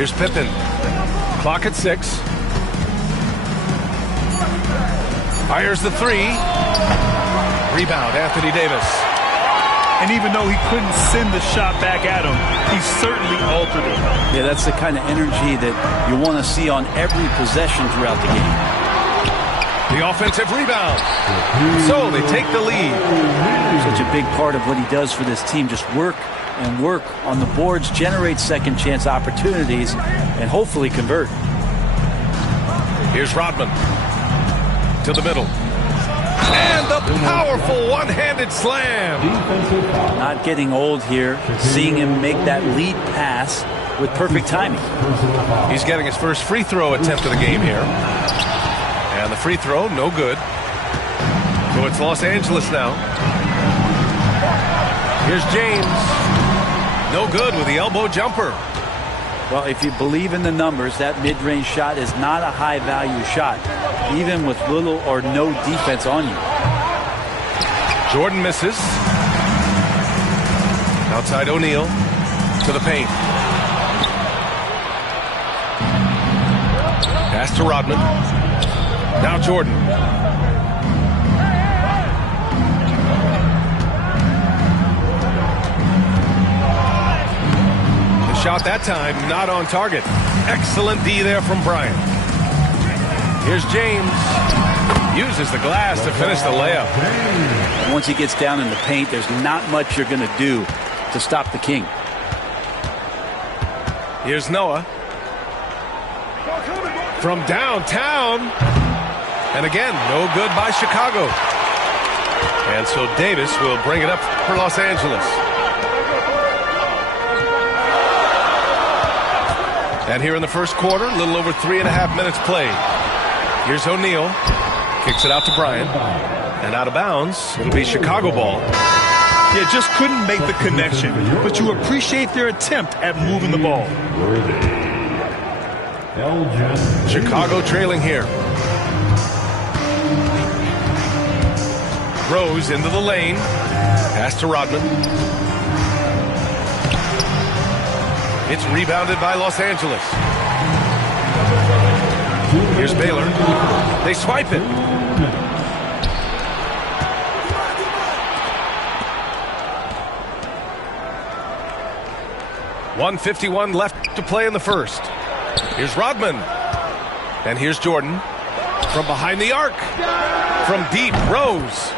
Here's Pippen. Clock at 6. Fires the 3. Rebound, Anthony Davis. And even though he couldn't send the shot back at him, he certainly altered it. Yeah, that's the kind of energy that you want to see on every possession throughout the game. The offensive rebound. So they take the lead. Such a big part of what he does for this team, just work and work on the boards, generate second chance opportunities, and hopefully convert. Here's Rodman to the middle. And the powerful one-handed slam. Not getting old here, seeing him make that lead pass with perfect timing. He's getting his first free throw attempt of the game here. And the free throw, no good. So it's Los Angeles now. Here's James. No good with the elbow jumper. Well, if you believe in the numbers, that mid-range shot is not a high-value shot, even with little or no defense on you. Jordan misses. Outside O'Neal to the paint. Pass to Rodman. Now Jordan. Shot that time, not on target. Excellent D there from Bryant. Here's James. Uses the glass to finish the layup. Once he gets down in the paint, there's not much you're going to do to stop the King. Here's Noah. From downtown. And again, no good by Chicago. And so Davis will bring it up for Los Angeles. And here in the first quarter, a little over 3.5 minutes played. Here's O'Neal. Kicks it out to Bryant. And out of bounds, it'll be Chicago ball. Yeah, just couldn't make the connection. But you appreciate their attempt at moving the ball. Chicago trailing here. Rose into the lane. Pass to Rodman. It's rebounded by Los Angeles. Here's Baylor. They swipe it. .151 left to play in the first. Here's Rodman. And here's Jordan. From behind the arc. From deep, Rose.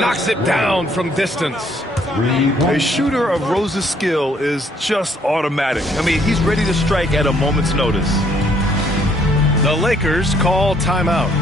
Knocks it down from distance. A shooter of Rose's skill is just automatic. I mean, he's ready to strike at a moment's notice. The Lakers call timeout.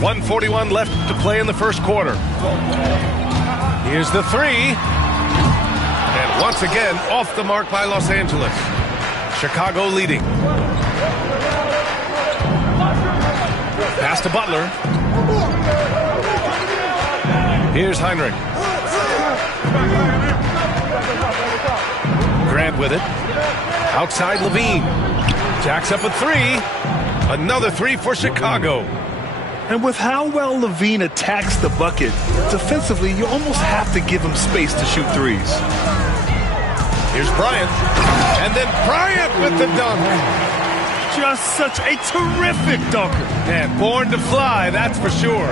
.141 left to play in the first quarter. Here's the three. And once again, off the mark by Los Angeles. Chicago leading. Pass to Butler. Here's Heinrich. Grant with it. Outside Levine. Jacks up a three. Another three for Chicago. And with how well Levine attacks the bucket, defensively, you almost have to give him space to shoot threes. Here's Bryant. And then Bryant with the dunk. just such a terrific dunker. Man, born to fly, that's for sure.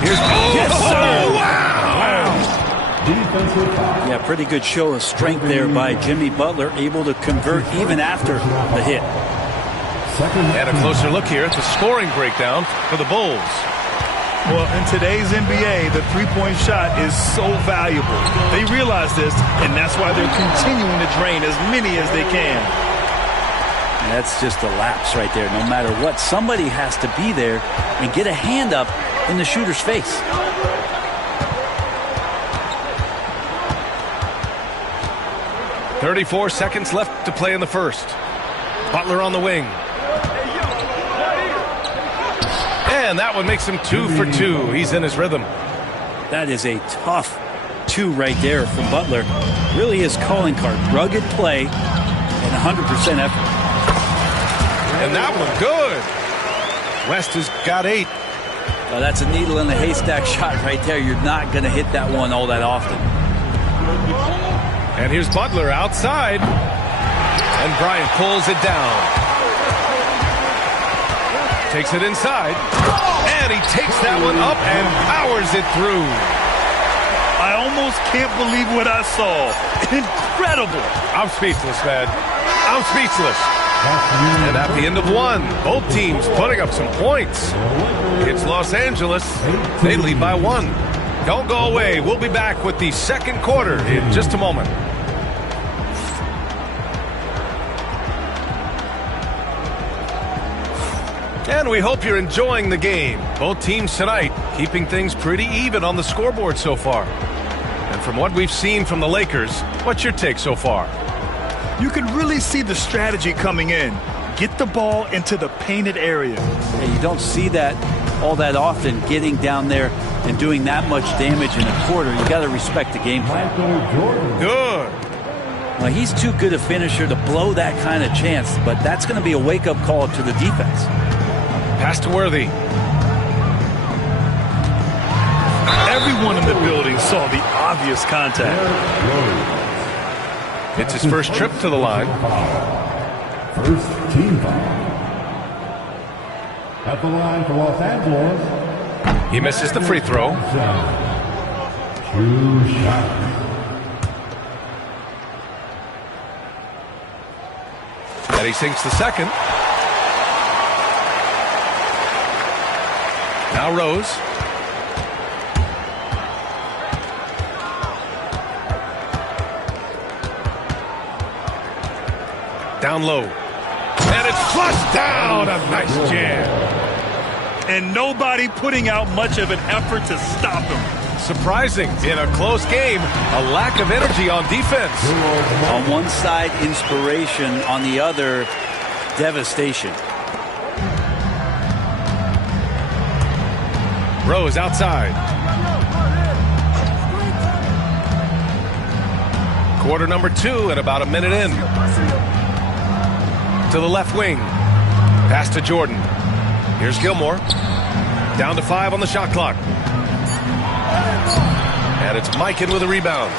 Here's Yes, sir. Wow! Yeah, pretty good show of strength there by Jimmy Butler, able to convert even after the hit. And a closer look here at the scoring breakdown for the Bulls. Well, in today's NBA, the three-point shot is so valuable. They realize this, and that's why they're continuing to drain as many as they can. And that's just a lapse right there. No matter what, somebody has to be there and get a hand up in the shooter's face. .34 seconds left to play in the first. Butler on the wing. And that one makes him 2 for 2. He's in his rhythm. That is a tough 2 right there from Butler. Really his calling card. Rugged play and 100% effort. And that one good. West has got 8. Oh, that's a needle in the haystack shot right there. You're not going to hit that one all that often. And here's Butler outside. And Bryant pulls it down. Takes it inside. And he takes that one up and powers it through. I almost can't believe what I saw. Incredible. I'm speechless, man. I'm speechless. And at the end of one, both teams putting up some points. It's Los Angeles. They lead by 1. Don't go away. We'll be back with the second quarter in just a moment. And we hope you're enjoying the game. Both teams tonight keeping things pretty even on the scoreboard so far. And from what we've seen from the Lakers, what's your take so far? You can really see the strategy coming in. Get the ball into the painted area. And you don't see that all that often, getting down there and doing that much damage in a quarter. You got to respect the game plan. Good. Well, he's too good a finisher to blow that kind of chance, but that's going to be a wake-up call to the defense. Pass to Worthy. Everyone in the building saw the obvious contact. It's his first trip to the line. First team foul. At the line for Los Angeles. He misses the free throw. 2 shots. And he sinks the second. Now Rose. Down low. And it's flushed down. A nice jam. And nobody putting out much of an effort to stop him. Surprising. In a close game, a lack of energy on defense. On one side, inspiration. On the other, devastation. Rose outside. Quarter number 2 and about a minute in. To the left wing. Pass to Jordan. Here's Gilmore. Down to 5 on the shot clock. And it's Mikan with a rebound.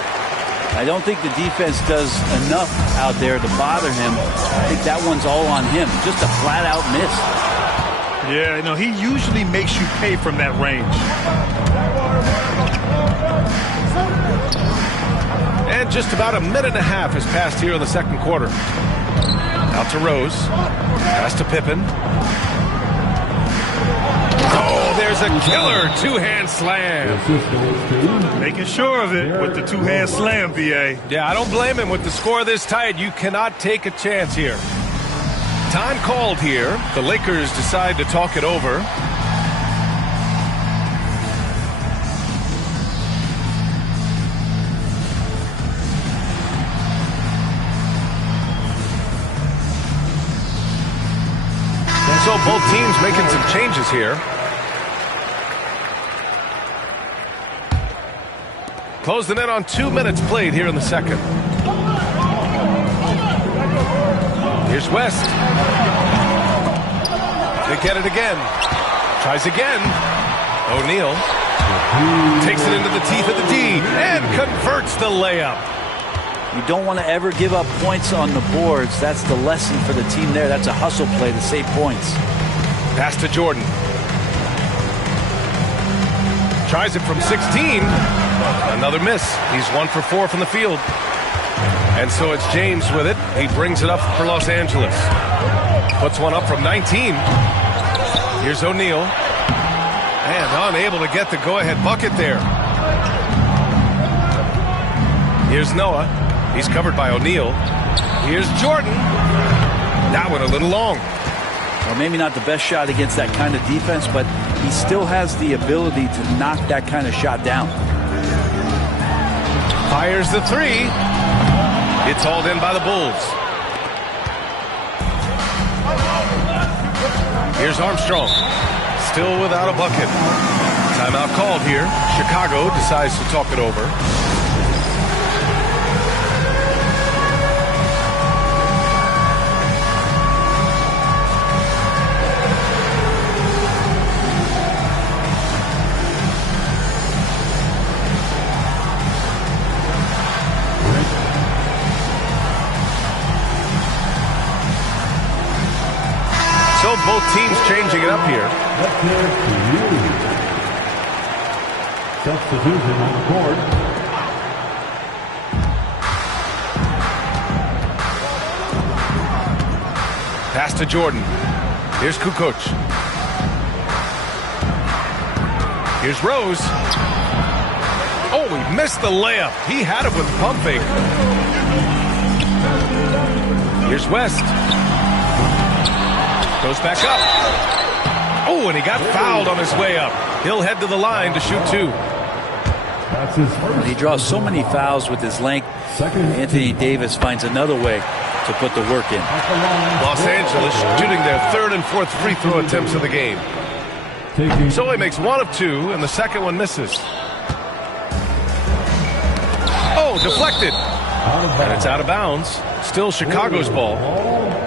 I don't think the defense does enough out there to bother him. I think that one's all on him. Just a flat-out miss. Yeah, no, he usually makes you pay from that range. And just about a minute and a half has passed here in the second quarter. Out to Rose. Pass to Pippen. Oh, there's a killer two-hand slam. Making sure of it with the two-hand slam, B.A. Yeah, I don't blame him. With the score this tight, you cannot take a chance here. Time called here. The Lakers decide to talk it over. So both teams making some changes here. Closing in on 2 minutes played here in the second. Here's West. They get it again. Tries again. O'Neal takes it into the teeth of the D and converts the layup. You don't want to ever give up points on the boards. That's the lesson for the team there. That's a hustle play to save points. Pass to Jordan. Tries it from 16. Another miss. He's 1 for 4 from the field. And so it's James with it. He brings it up for Los Angeles. Puts one up from 19. Here's O'Neal. And unable to get the go-ahead bucket there. Here's Noah. He's covered by O'Neal. Here's Jordan. That one a little long. Well, maybe not the best shot against that kind of defense, but he still has the ability to knock that kind of shot down. Fires the three. It's hauled in by the Bulls. Here's Armstrong. Still without a bucket. Timeout called here. Chicago decides to talk it over. So both teams changing it up here. Substitution on the board. Pass to Jordan. Here's Kukoc. Here's Rose. Oh, he missed the layup. He had it with pump fake. Here's West. Goes back up. Oh, and he got fouled on his way up. He'll head to the line to shoot 2. That's his first. He draws so many fouls with his length. Anthony Davis finds another way to put the work in. Los Angeles shooting their 3rd and 4th free throw attempts of the game. So he makes 1 of 2, and the second one misses. Oh, deflected. And it's out of bounds. Still Chicago's ball.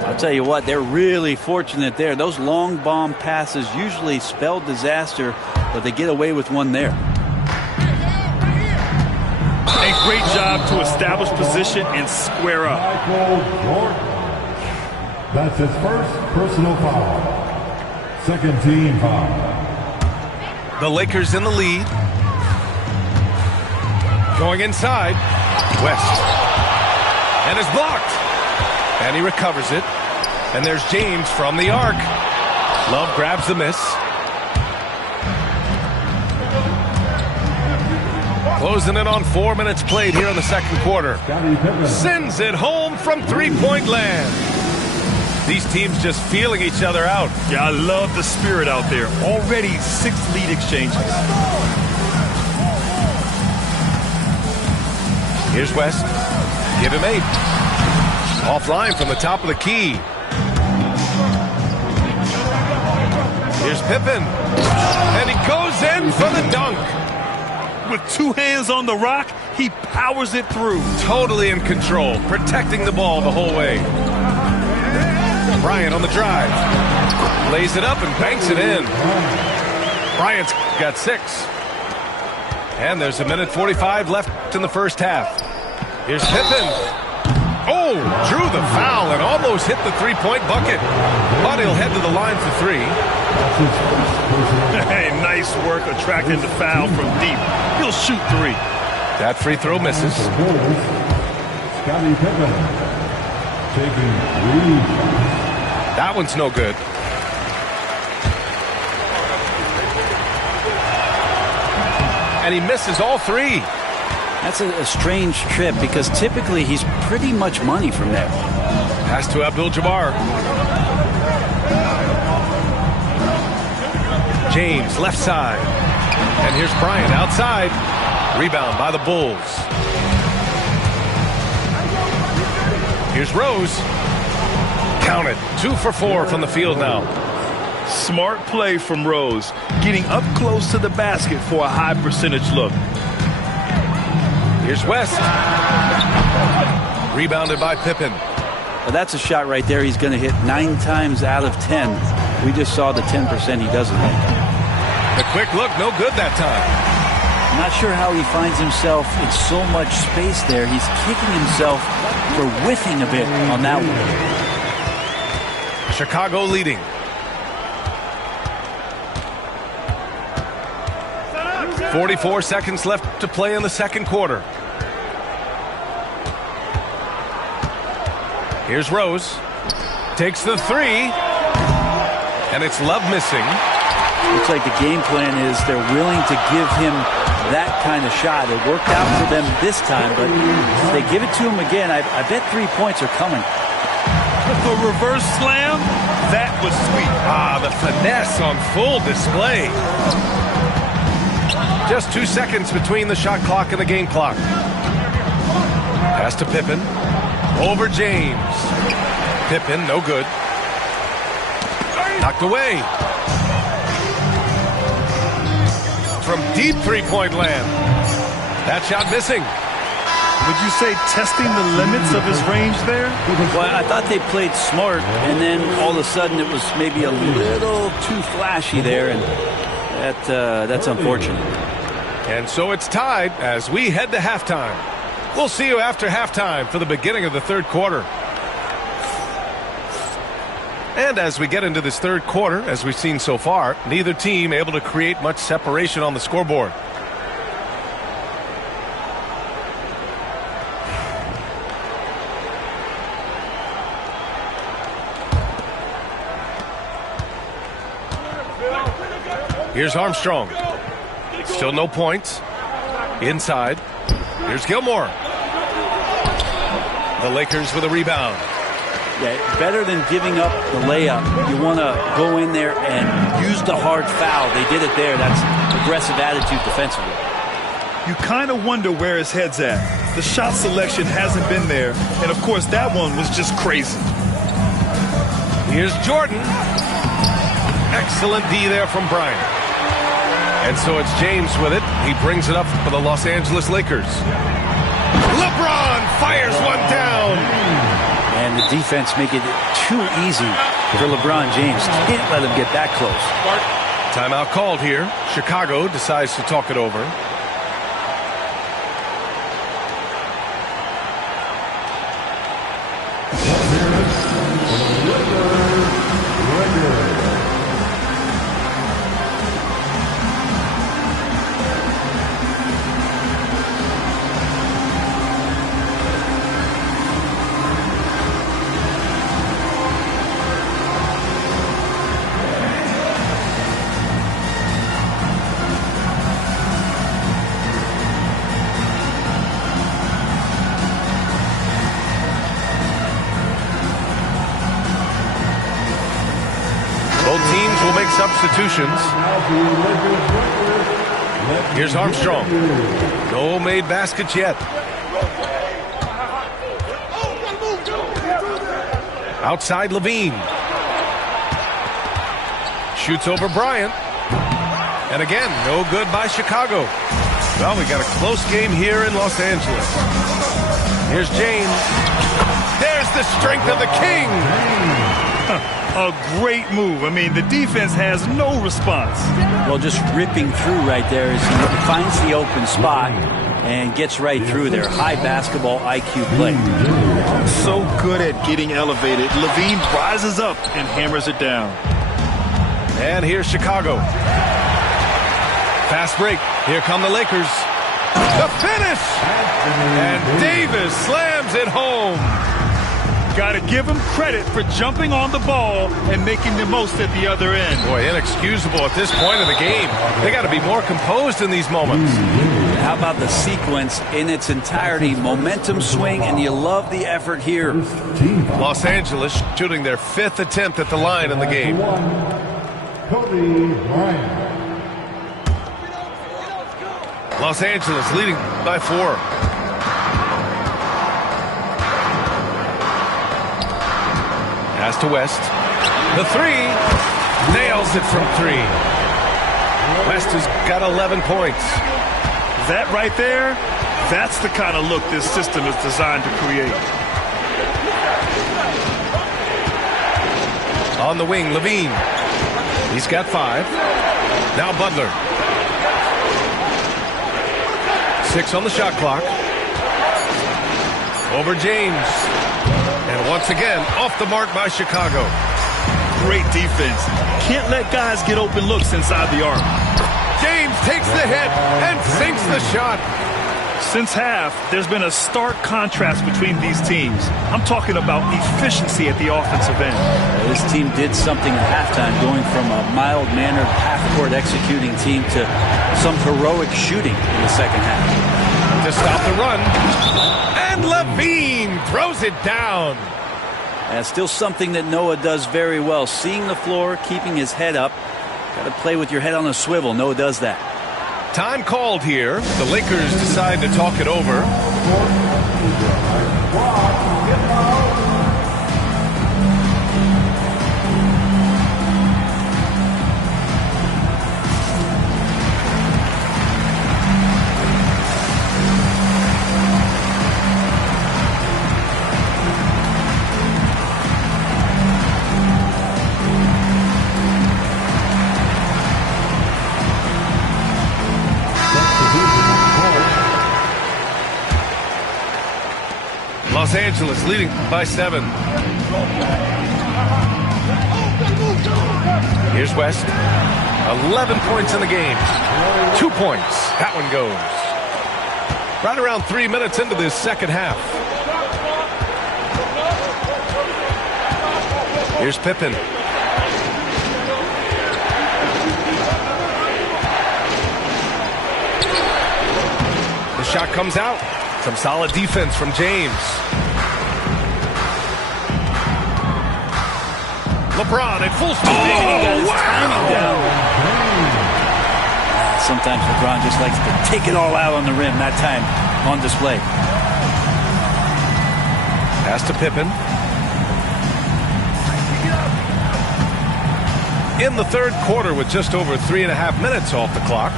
I'll tell you what, they're really fortunate there. Those long bomb passes usually spell disaster, but they get away with one there. A great job to establish position and square up. Michael Jordan. That's his first personal foul. Second team foul. The Lakers in the lead. Going inside. West. And is blocked. And he recovers it. And there's James from the arc. Love grabs the miss. Closing in on 4 minutes played here in the second quarter. Sends it home from three-point land. These teams just feeling each other out. Yeah, I love the spirit out there. Already 6 lead exchanges. Here's West. Give him 8. Offline from the top of the key. Here's Pippen. And he goes in for the dunk. With 2 hands on the rock, he powers it through. Totally in control, protecting the ball the whole way. Bryant on the drive. Lays it up and banks it in. Bryant's got 6. And there's 1:45 left in the first half. Here's Pippen. Oh, drew the foul and almost hit the three-point bucket. But he'll head to the line for 3. Hey, nice work attracting the foul from deep. He'll shoot 3. That free throw misses. Scottie Pippen taking 3. That one's no good. And he misses all 3. That's a strange trip because typically he's pretty much money from there. Pass to Abdul-Jabbar. James, left side. And here's Bryant outside. Rebound by the Bulls. Here's Rose. Count it. 2 for 4 from the field now. Smart play from Rose. Getting up close to the basket for a high percentage look. Here's West. Rebounded by Pippen. Well, that's a shot right there he's going to hit 9 times out of 10. We just saw the 10% he doesn't make. The quick look, no good that time. Not sure how he finds himself in so much space there. He's kicking himself for whiffing a bit on that one. Chicago leading. .44 seconds left to play in the second quarter. Here's Rose. Takes the three. And it's Love missing. Looks like the game plan is they're willing to give him that kind of shot. It worked out for them this time, but if they give it to him again, I bet 3 points are coming. The reverse slam, that was sweet. The finesse on full display. Just 2 seconds between the shot clock and the game clock. Pass to Pippen. Over James. Pippen, no good. Knocked away. From deep three-point land. That shot missing. Would you say testing the limits of his range there? Well, I thought they played smart, and then all of a sudden it was maybe a little too flashy there, and that's unfortunate. And so it's tied as we head to halftime. We'll see you after halftime for the beginning of the third quarter. And as we get into this third quarter, as we've seen so far, neither team able to create much separation on the scoreboard. Here's Armstrong. Still no points. Inside. Here's Gilmore. The Lakers with a rebound. Yeah, better than giving up the layup. You want to go in there and use the hard foul. They did it there. That's aggressive attitude defensively. You kind of wonder where his head's at. The shot selection hasn't been there, and of course that one was just crazy. Here's Jordan. Excellent D there from Bryant. And so it's James with it. He brings it up for the Los Angeles Lakers. LeBron fires one down. And the defense make it too easy for LeBron James. Can't let him get that close. Timeout called here. Chicago decides to talk it over. Both teams will make substitutions. Here's Armstrong. No made baskets yet. Outside Levine. Shoots over Bryant. And again, no good by Chicago. Well, we got a close game here in Los Angeles. Here's James. There's the strength of the King. A great move. I mean, the defense has no response. Well, just ripping through right there as he finds the open spot and gets right through there. High basketball IQ play. So good at getting elevated. Levine rises up and hammers it down. And here's Chicago. Fast break. Here come the Lakers. The finish! And Davis slams it home. Got to give him credit for jumping on the ball and making the most at the other end. Boy, inexcusable at this point of the game. They got to be more composed in these moments. How about the sequence in its entirety? Momentum swing, and you love the effort here. Los Angeles shooting their 5th attempt at the line in the game. Kobe Bryant. Los Angeles leading by 4. Pass to West. The 3. Nails it from 3. West has got 11 points. That right there, that's the kind of look this system is designed to create. On the wing, Levine. He's got 5. Now Butler. 6 on the shot clock. Over James. And once again, off the mark by Chicago. Great defense. Can't let guys get open looks inside the arc. James takes the hit and sinks the shot. Since half, there's been a stark contrast between these teams. I'm talking about efficiency at the offensive end. This team did something at halftime, going from a mild-mannered half-court executing team to some heroic shooting in the second half. To stop the run. And LaVine throws it down. And still something that Noah does very well. Seeing the floor, keeping his head up. Got to play with your head on a swivel. Noah does that. Time called here. The Lakers decide to talk it over. Los Angeles leading by 7. Here's West. 11 points in the game. 2 points. That one goes. Right around 3 minutes into this second half. Here's Pippen. The shot comes out. Some solid defense from James. LeBron at full speed. Oh, wow! Sometimes LeBron just likes to take it all out on the rim. That time on display. Pass to Pippen. In the third quarter with just over 3.5 minutes off the clock.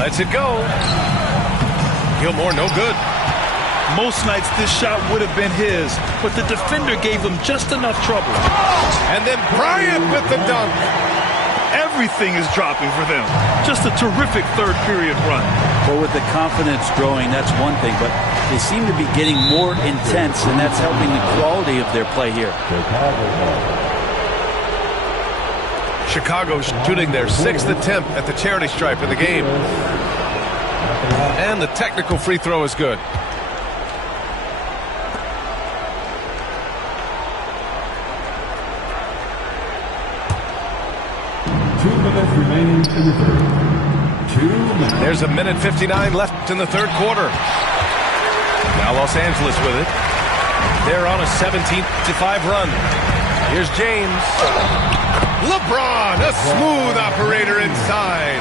Lets it go. Gilmore, no good. Most nights this shot would have been his, but the defender gave him just enough trouble. And then Bryant with the dunk. Everything is dropping for them. Just a terrific third period run. Well, with the confidence growing, that's one thing, but they seem to be getting more intense, and that's helping the quality of their play here. Chicago shooting their 6th attempt at the charity stripe in the game. And the technical free throw is good. Remaining in the third. 2 minutes. There's 1:59 left in the third quarter. Now Los Angeles with it. They're on a 17-5 run. Here's James. LeBron, a smooth operator inside.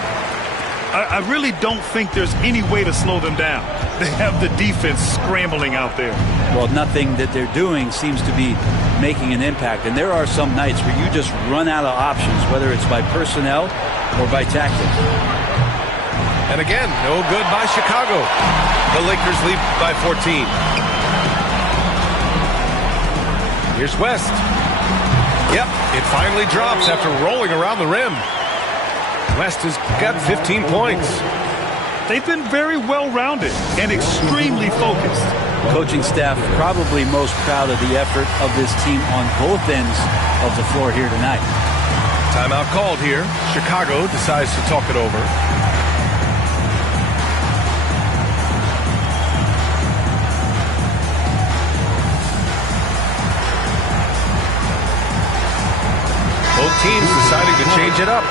I really don't think there's any way to slow them down. They have the defense scrambling out there. Well, nothing that they're doing seems to be making an impact. And there are some nights where you just run out of options, whether it's by personnel or by tactics. And again, no good by Chicago. The Lakers lead by 14. Here's West. Yep, it finally drops after rolling around the rim. West has got 15 points. They've been very well-rounded and extremely focused. Coaching staff probably most proud of the effort of this team on both ends of the floor here tonight. Timeout called here. Chicago decides to talk it over. Both teams deciding to change it up.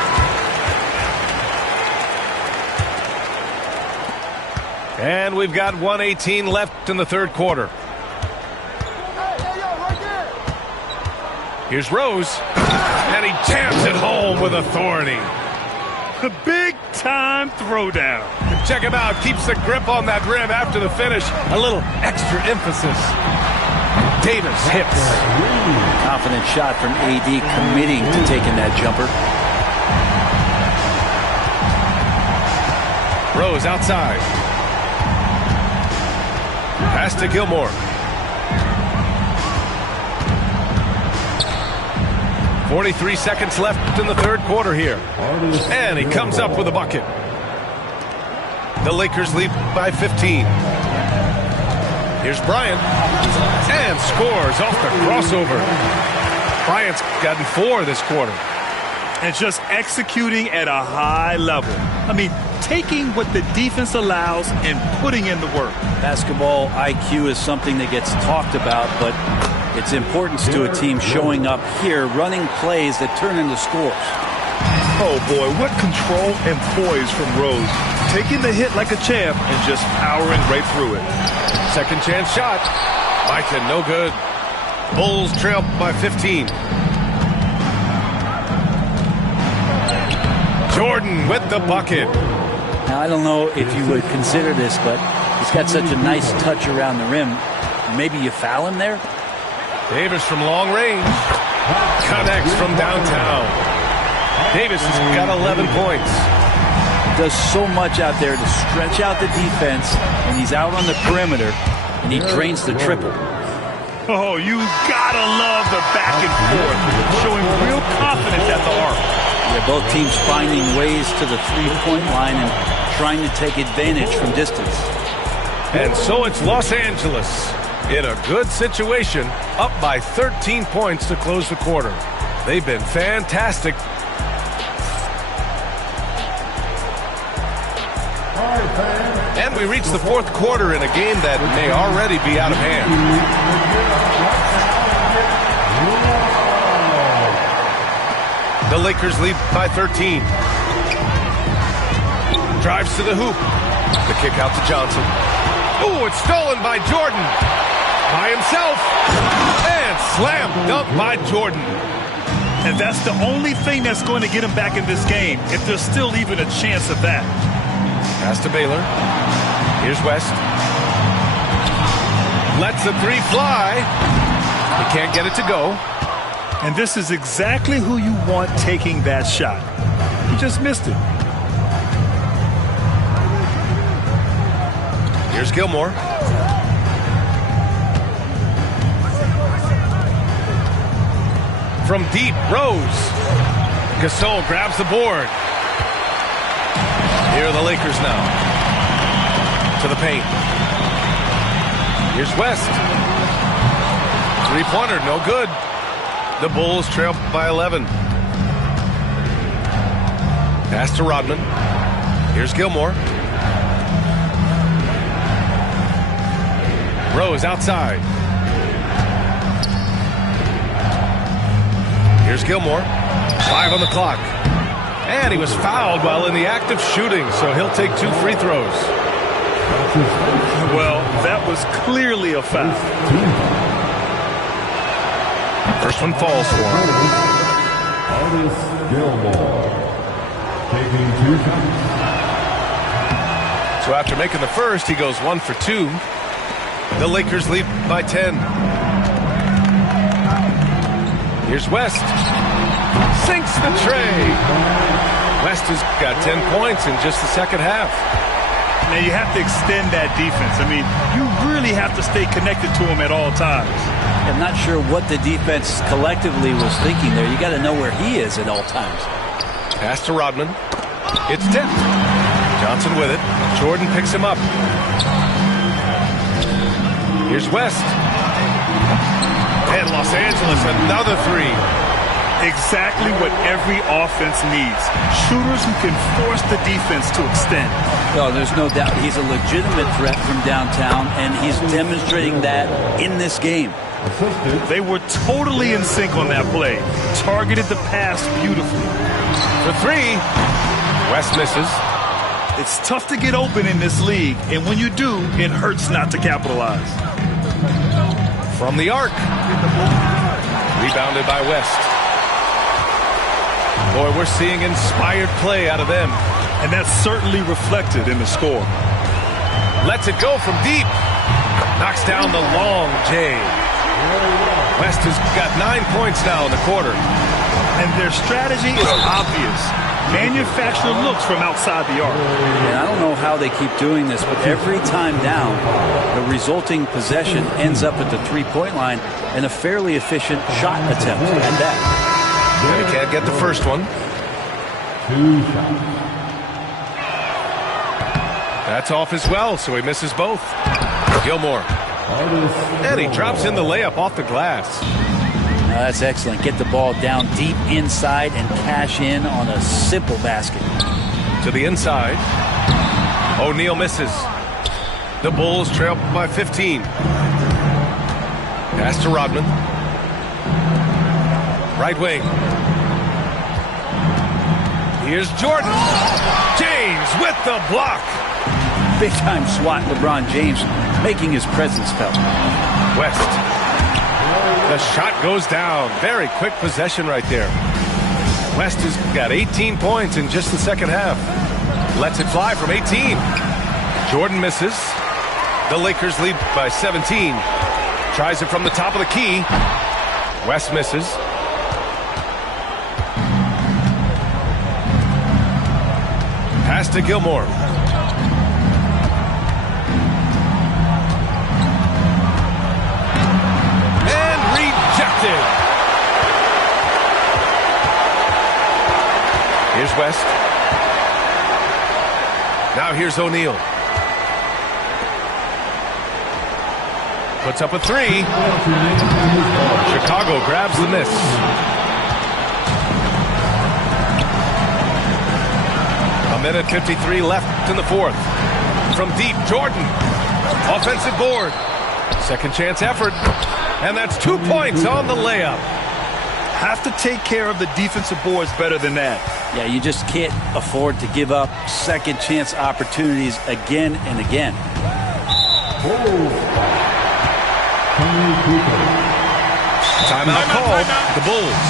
And we've got 1:18 left in the third quarter. Here's Rose. And he jams it home with authority. The big-time throwdown. Check him out. Keeps the grip on that rim after the finish. A little extra emphasis. Davis hits. Confident shot from AD, committing to taking that jumper. Rose outside. Pass to Gilmore. 43 seconds left in the third quarter here. And he comes up with a bucket. The Lakers lead by 15. Here's Bryant. And scores off the crossover. Bryant's gotten 4 this quarter. And just executing at a high level. I mean, taking what the defense allows and putting in the work. Basketball IQ is something that gets talked about, but its importance to a team showing up here, running plays that turn into scores. Oh, boy, what control and poise from Rose. Taking the hit like a champ and just powering right through it. Second chance shot. Micah, no good. Bulls trail by 15. Jordan with the bucket. Now, I don't know if you would consider this, but he's got such a nice touch around the rim. Maybe you foul him there? Davis from long range. Connects from downtown. Davis has got 11 points. Does so much out there to stretch out the defense, and he's out on the perimeter, and he drains the triple. Oh, you gotta love the back and forth, showing real confidence at the arc. Yeah, both teams finding ways to the three-point line and trying to take advantage from distance. And so it's Los Angeles in a good situation, up by 13 points to close the quarter. They've been fantastic. And we reach the fourth quarter in a game that may already be out of hand. The Lakers lead by 13. Drives to the hoop. The kick out to Johnson. Oh, it's stolen by Jordan. By himself. And slam dunk by Jordan. And that's the only thing that's going to get him back in this game, if there's still even a chance of that. Pass to Baylor. Here's West. Lets the three fly. He can't get it to go. And this is exactly who you want taking that shot. He just missed it. Here's Gilmore. From deep, Rose. Gasol grabs the board. Here are the Lakers now. To the paint. Here's West. Three-pointer, no good. The Bulls trail by 11. Pass to Rodman. Here's Gilmore. Rose outside. Here's Gilmore. 5 on the clock. And he was fouled while in the act of shooting, so he'll take 2 free throws. Well, that was clearly a foul. First one falls for him. Artis Gilmore taking 2 shots. So after making the first, he goes 1 for 2. The Lakers lead by 10. Here's West. Sinks the tray. West has got 10 points in just the second half. Now you have to extend that defense. I mean, you really have to stay connected to him at all times. I'm not sure what the defense collectively was thinking there. You got to know where he is at all times. Pass to Rodman. It's tipped. Johnson with it. Jordan picks him up. Here's West. And Los Angeles, another 3. Exactly what every offense needs. Shooters who can force the defense to extend. No, there's no doubt he's a legitimate threat from downtown, and he's demonstrating that in this game. They were totally in sync on that play. Targeted the pass beautifully. For 3. West misses. It's tough to get open in this league, and when you do, it hurts not to capitalize. From the arc. Rebounded by West. Boy, we're seeing inspired play out of them. And that's certainly reflected in the score. Lets it go from deep. Knocks down the long J. West has got 9 points now in the quarter. And their strategy is obvious. Manufacture looks from outside the arc. And I don't know how they keep doing this, but every time down, the resulting possession ends up at the three-point line and a fairly efficient shot attempt at that. And he can't get the first one. 2 shots. That's off as well, so he misses both. Gilmore. And he drops in the layup off the glass. That's excellent. Get the ball down deep inside and cash in on a simple basket. To the inside. O'Neal misses. The Bulls trail by 15. Pass to Rodman. Right wing. Here's Jordan. James with the block. Big time swat LeBron James making his presence felt. West. The shot goes down. Very quick possession right there. West has got 18 points in just the second half. Lets it fly from 18. Jordan misses. The Lakers lead by 17. Tries it from the top of the key. West misses. Pass to Gilmore. And rejected. Here's West. Now here's O'Neal. Puts up a three. Chicago grabs the miss. A minute 53 left in the fourth. From deep, Jordan. Offensive board. Second chance effort. And that's 2 points on the layup. Have to take care of the defensive boards better than that. Yeah, you just can't afford to give up second chance opportunities again and again. Timeout called. The Bulls.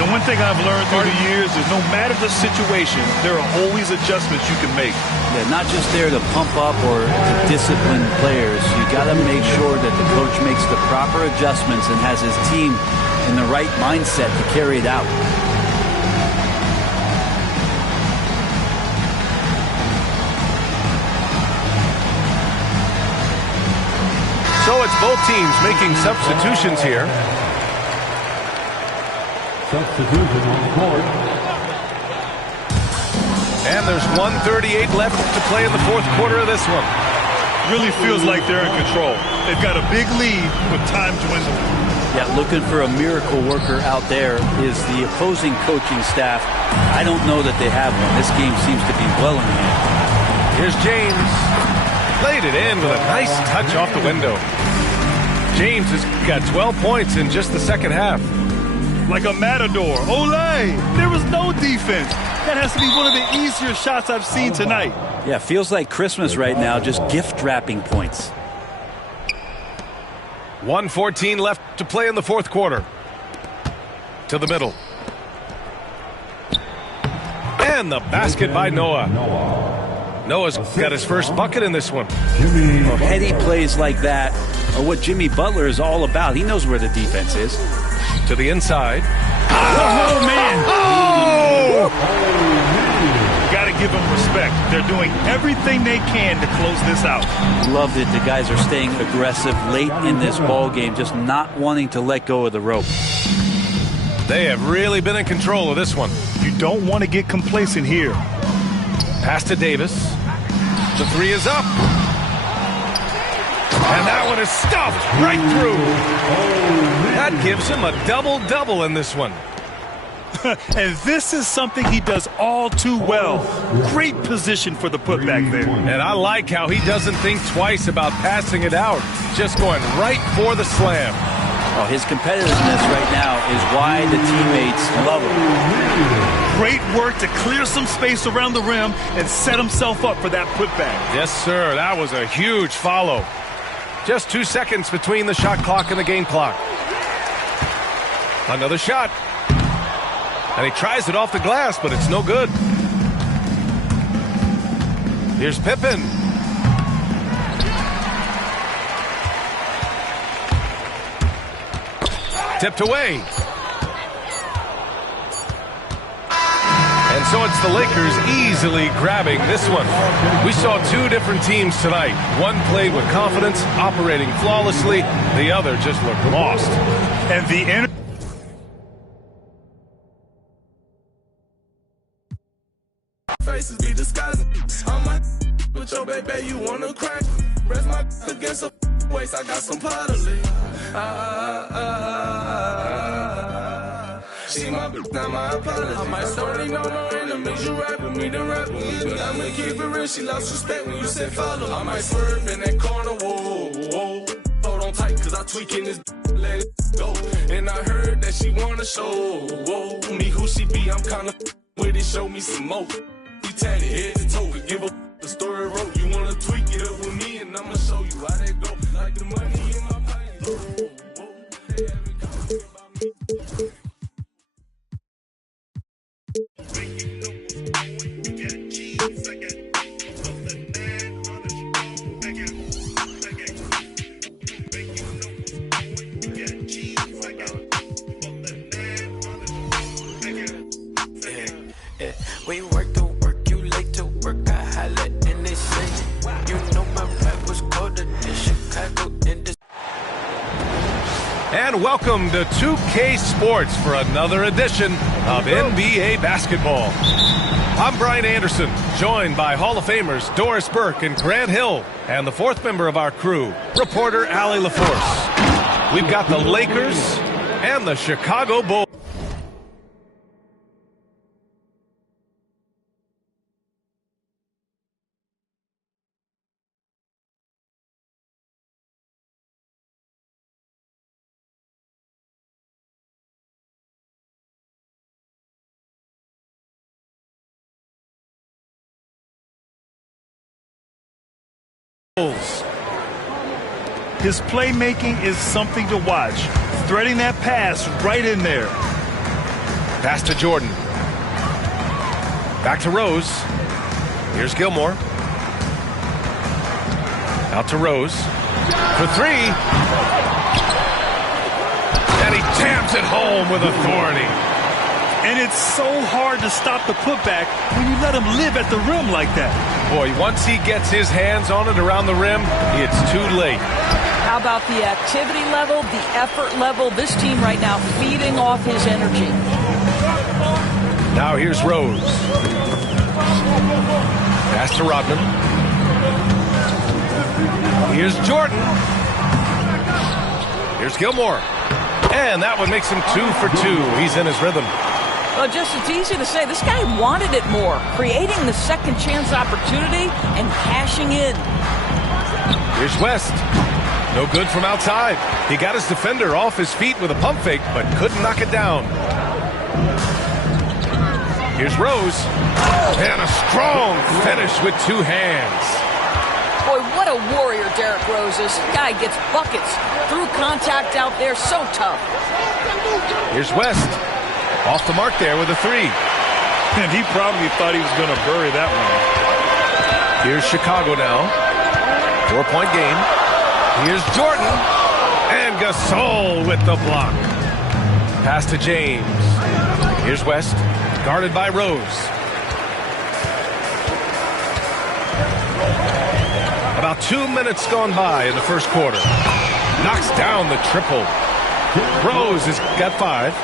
And one thing I've learned through the years is no matter the situation, there are always adjustments you can make. Yeah, not just there to pump up or to discipline players. You got to make sure that the coach makes the proper adjustments and has his team in the right mindset to carry it out. So it's both teams making substitutions here. Substitution on the court. And there's 1:38 left to play in the fourth quarter of this one. Really feels like they're in control. They've got a big lead with time dwindling. Yeah, looking for a miracle worker out there is the opposing coaching staff. I don't know that they have one. This game seems to be well in hand. Here's James. Laid it in with a nice touch off the window. James has got 12 points in just the second half. Like a matador. Olay! There was no defense. That has to be one of the easier shots I've seen tonight. Yeah, feels like Christmas right now, just gift wrapping points. 1:14 left to play in the fourth quarter. To the middle. And the basket by Noah. Noah's got his first bucket in this one. Well, heady plays like that are what Jimmy Butler is all about. He knows where the defense is. To the inside. Oh, man! Oh! Got to give them respect. They're doing everything they can to close this out. Loved it. The guys are staying aggressive late in this ball game, just not wanting to let go of the rope. They have really been in control of this one. You don't want to get complacent here. Pass to Davis. The three is up. And that one is stuffed right through. That gives him a double-double in this one. And this is something he does all too well. Great position for the putback there. And I like how he doesn't think twice about passing it out. Just going right for the slam. Oh, his competitiveness right now is why the teammates love him. Great work to clear some space around the rim and set himself up for that putback. Yes, sir. That was a huge follow. Just 2 seconds between the shot clock and the game clock. Another shot. And he tries it off the glass, but it's no good. Here's Pippen. Tipped away. And so it's the Lakers easily grabbing this one. We saw two different teams tonight. One played with confidence, operating flawlessly. The other just looked lost. And the faces be disguising. with your baby, you wanna crack. Rest my against a waist, I got some pottery. See my bitch, not my apology. I might start no more enemies. You rap with me, then rap with me. But I'ma keep it real, she lost respect when you said follow. I might swerve in that corner, whoa. Hold on tight, cause I tweaking this, let it go. And I heard that she wanna show, me who she be, I'm kinda with it, show me some more. He tatted head to toe, could give a the story wrote. You wanna tweak it up with me, and I'ma show you how that go. Like the money in my pocket, they haven't talking about me. We work to work, you late to work, I holla and they say, you know my rap was colder than Chicago in the... And welcome to 2K Sports for another edition of NBA basketball. I'm Brian Anderson, joined by Hall of Famers Doris Burke and Grant Hill, and the fourth member of our crew, reporter Allie LaForce. We've got the Lakers and the Chicago Bulls. His playmaking is something to watch. Threading that pass right in there. Pass to Jordan. Back to Rose. Here's Gilmore. Out to Rose. For three. And he jams it home with authority. And it's so hard to stop the putback when you let him live at the rim like that. Boy, once he gets his hands on it around the rim, it's too late. How about the activity level, the effort level? This team right now feeding off his energy. Now here's Rose. Pass to Rodman. Here's Jordan. Here's Gilmore. And that one makes him 2 for 2. He's in his rhythm. Well, just it's easy to say. This guy wanted it more, creating the second chance opportunity and cashing in. Here's West. No good from outside. He got his defender off his feet with a pump fake, but couldn't knock it down. Here's Rose. And a strong finish with 2 hands. Boy, what a warrior Derrick Rose is. This guy gets buckets through contact out there. So tough. Here's West. Off the mark there with a 3. And he probably thought he was going to bury that one. Here's Chicago now. 4-point game. Here's Jordan. And Gasol with the block. Pass to James. Here's West. Guarded by Rose. About 2 minutes gone by in the first quarter. Knocks down the triple. Rose has got 5.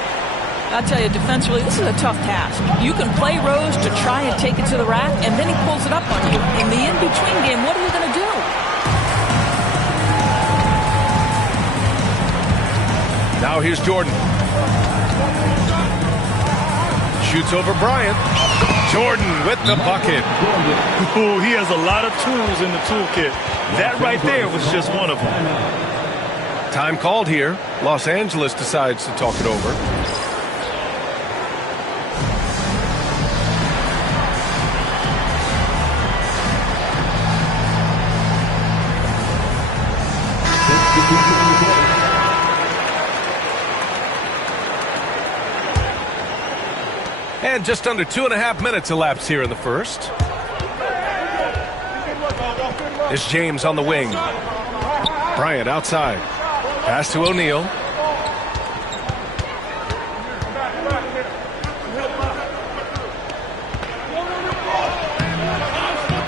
I'll tell you, defensively, this is a tough task. You can play Rose to try and take it to the rack, and then he pulls it up on you. In the in-between game, what are you going to do? Now here's Jordan. Shoots over Bryant. Jordan with the bucket. Ooh, he has a lot of tools in the toolkit. That right there was just one of them. Time called here. Los Angeles decides to talk it over. And just under 2.5 minutes elapsed here in the first. It's James on the wing. Bryant outside. Pass to O'Neal.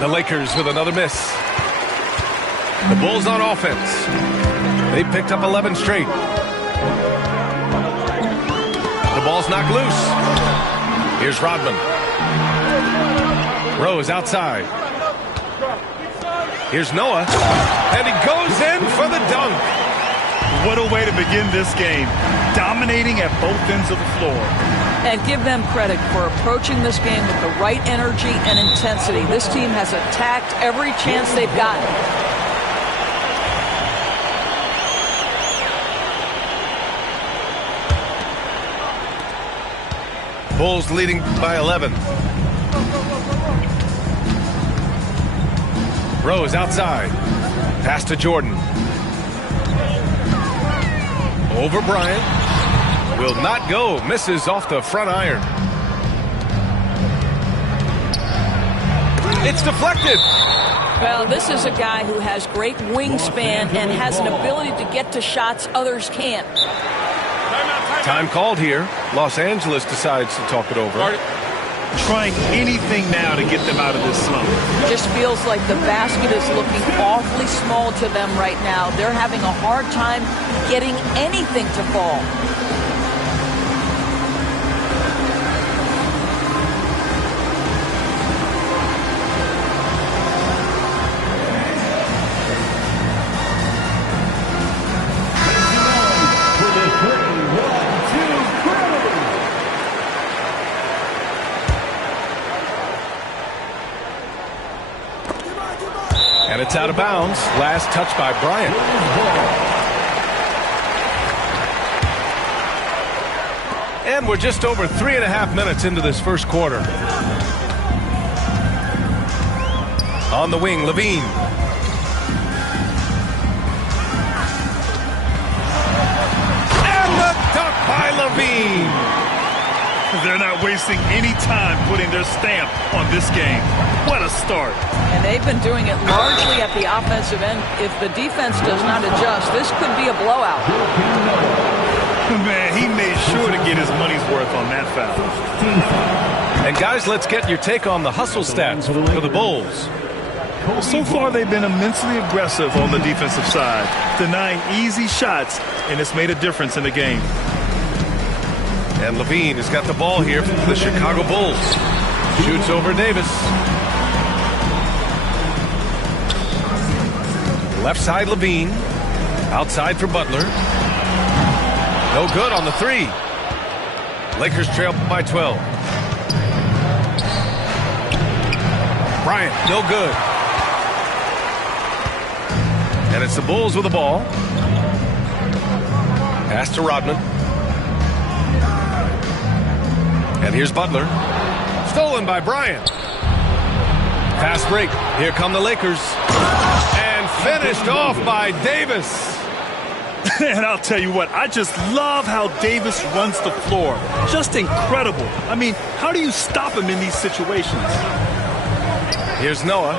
The Lakers with another miss. The Bulls on offense. They picked up 11 straight. The ball's knocked loose. Here's Rodman. Rose outside. Here's Noah, and he goes in for the dunk. What a way to begin this game. Dominating at both ends of the floor. And give them credit for approaching this game with the right energy and intensity. This team has attacked every chance they've gotten. Bulls leading by 11. Rose outside. Pass to Jordan. Over Bryant. Will not go. Misses off the front iron. It's deflected. Well, this is a guy who has great wingspan and has an ability to get to shots others can't. Time called here. Los Angeles decides to talk it over. Trying anything now to get them out of this slump. Just feels like the basket is looking awfully small to them right now. They're having a hard time getting anything to fall. And it's out of bounds. Last touch by Bryant. And we're just over 3.5 minutes into this first quarter. On the wing, Levine. And the dunk by Levine. They're not wasting any time putting their stamp on this game. What a start. And they've been doing it largely at the offensive end. If the defense does not adjust, this could be a blowout. Man, he made sure to get his money's worth on that foul. And guys, let's get your take on the hustle stats for the Bulls. So far, they've been immensely aggressive on the defensive side, denying easy shots, and it's made a difference in the game. And Levine has got the ball here for the Chicago Bulls. Shoots over Davis. Left side Levine. Outside for Butler. No good on the three. Lakers trail by 12. Bryant, no good. And it's the Bulls with the ball. Pass to Rodman. And here's Butler. Stolen by Bryant. Fast break. Here come the Lakers. And finished off by Davis. And I'll tell you what, I just love how Davis runs the floor. Just incredible. I mean, how do you stop him in these situations? Here's Noah.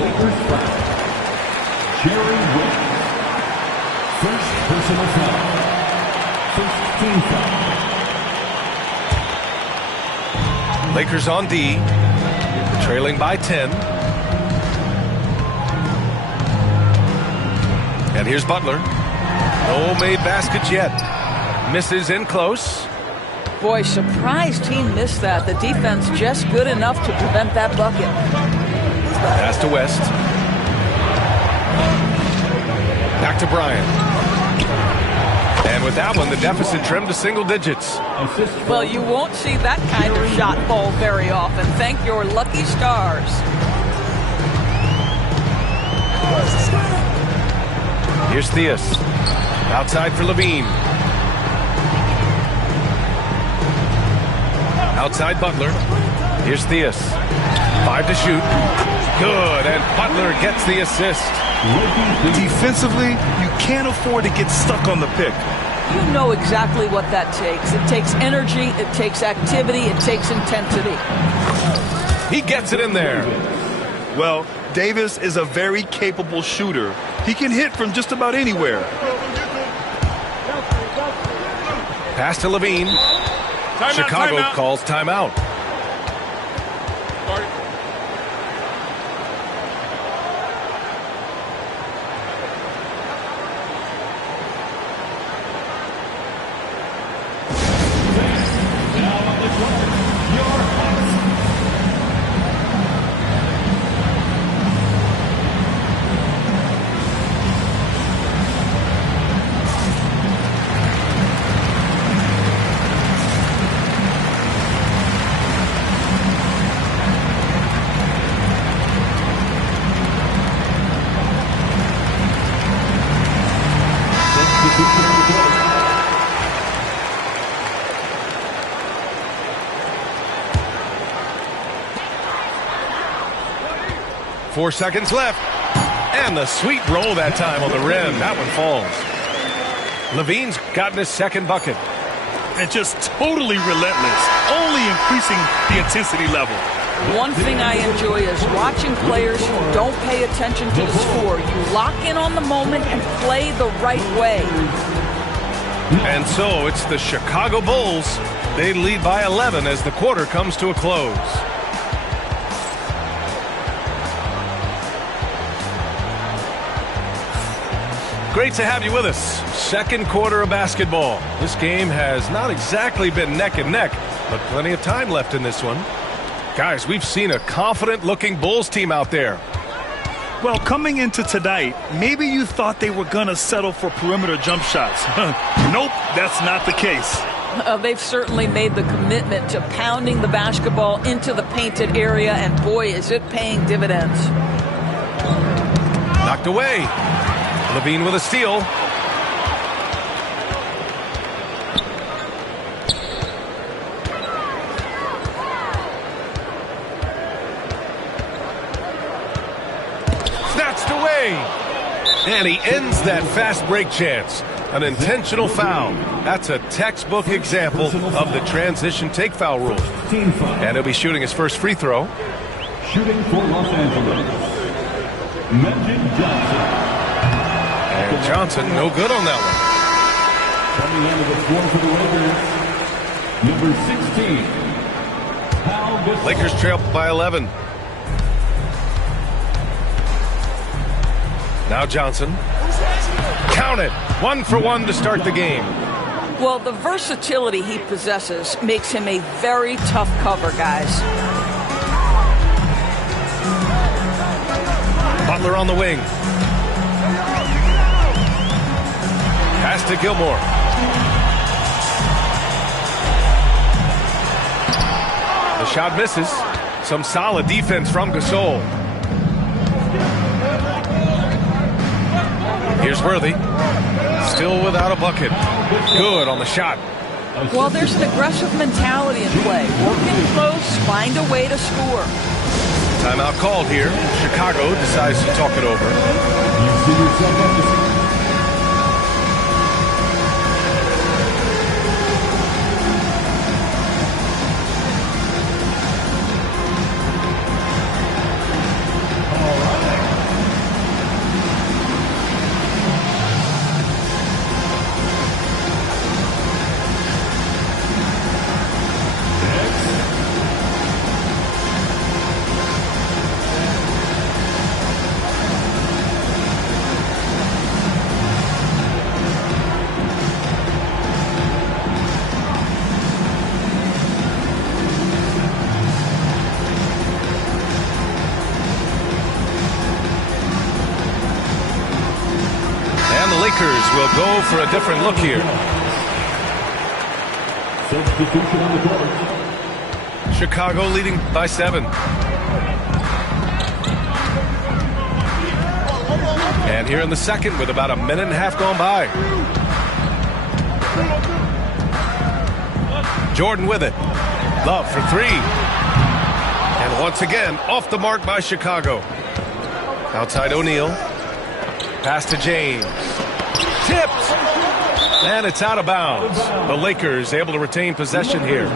Lakers foul. Jerry West. First personal foul. First team foul. Lakers on D. Trailing by 10. And here's Butler. No made baskets yet. Misses in close. Boy, surprised he missed that. The defense just good enough to prevent that bucket. Pass to West. Back to Bryant. And with that one, the deficit trimmed to single digits. Well, you won't see that kind of shot fall very often. Thank your lucky stars. Here's Theus. Outside for Levine. Outside Butler. Here's Theus. 5 to shoot. Good, and Butler gets the assist. Defensively, you can't afford to get stuck on the pick. You know exactly what that takes. It takes energy, it takes activity, it takes intensity. He gets it in there. Well, Davis is a very capable shooter. He can hit from just about anywhere. Pass to Levine. Chicago calls timeout. Substitution on the court. 4 seconds left. And the sweet roll that time on the rim. That one falls. Levine's gotten his second bucket. And just totally relentless, only increasing the intensity level. One thing I enjoy is watching players who don't pay attention to the score. You lock in on the moment and play the right way. And so it's the Chicago Bulls. They lead by 11 as the quarter comes to a close. Great to have you with us. Second quarter of basketball. This game has not exactly been neck and neck, but plenty of time left in this one. Guys, we've seen a confident-looking Bulls team out there. Well, coming into tonight, maybe you thought they were going to settle for perimeter jump shots. Nope, that's not the case. They've certainly made the commitment to pounding the basketball into the painted area, and boy, is it paying dividends. Knocked away. Levine with a steal. Snatched away. And he ends that fast break chance. An intentional foul. That's a textbook example of the transition take foul rule. And he'll be shooting his first free throw. Shooting for Los Angeles, Magic Johnson. And Johnson, no good on that one. Coming into the score for the Lakers, number 16, Pau Gasol. Lakers trail by 11. Now Johnson. Count it. 1 for 1 to start the game. Well, the versatility he possesses makes him a very tough cover, guys. Butler on the wing. Pass to Gilmore. The shot misses. Some solid defense from Gasol. Here's Worthy. Still without a bucket. Good on the shot. Well, there's an aggressive mentality in play. Work in close, find a way to score. Timeout called here. Chicago decides to talk it over. You see yourself on the will go for a different look here. Substitution on the court. Chicago leading by 7. And here in the second with about a minute and a half gone by. Jordan with it. Love for 3. And once again, off the mark by Chicago. Outside O'Neal. Pass to James. Tipped. And it's out of bounds. The Lakers able to retain possession here.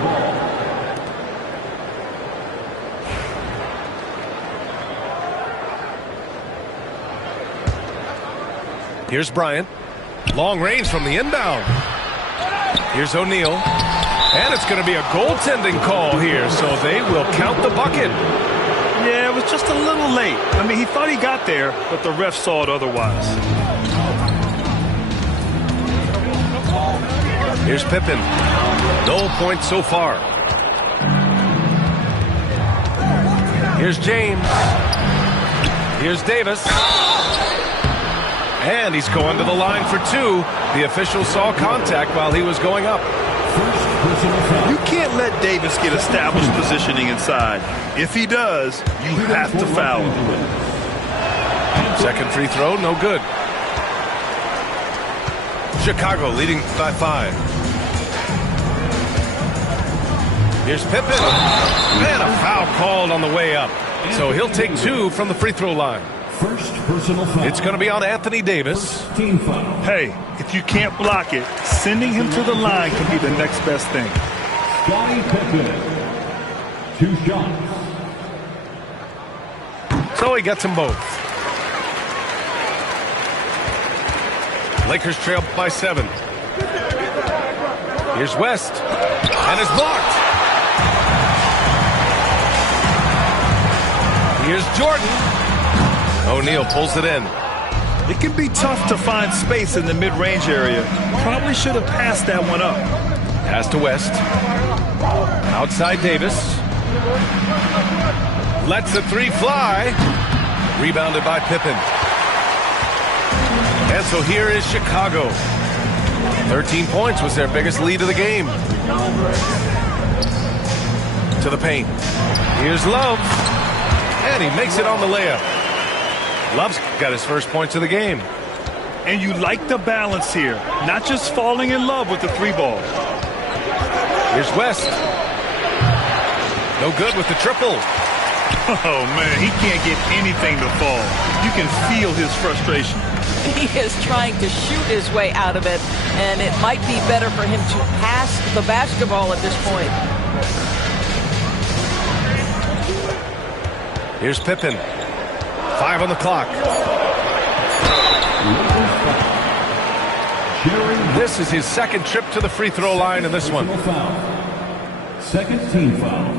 Here's Bryant. Long range from the inbound. Here's O'Neal. And it's going to be a goaltending call here, so they will count the bucket. Yeah, it was just a little late. I mean, he thought he got there, but the ref saw it otherwise. Here's Pippen. No points so far. Here's James. Here's Davis. And he's going to the line for 2. The official saw contact while he was going up. You can't let Davis get established positioning inside. If he does, you have to foul him. Second free throw, no good. Chicago leading by 5. Here's Pippen. And a foul called on the way up. So he'll take 2 from the free throw line. First personal foul. It's going to be on Anthony Davis. Team foul. Hey, if you can't block it, sending him to the line can be the next best thing. Scottie Pippen. 2 shots. So he gets them both. Lakers trail by 7. Here's West. And it's blocked. Here's Jordan. O'Neal pulls it in. It can be tough to find space in the mid-range area. Probably should have passed that one up. Pass to West. Outside Davis. Lets the 3 fly. Rebounded by Pippen. And so here is Chicago. 13 points was their biggest lead of the game. To the paint. Here's Love. And he makes it on the layup. Love's got his first points of the game. And you like the balance here. Not just falling in love with the 3 ball. Here's West. No good with the triple. Oh, man, he can't get anything to fall. You can feel his frustration. He is trying to shoot his way out of it, and it might be better for him to pass the basketball at this point. Here's Pippen. 5 on the clock. This is his second trip to the free throw line in this one. Second team foul.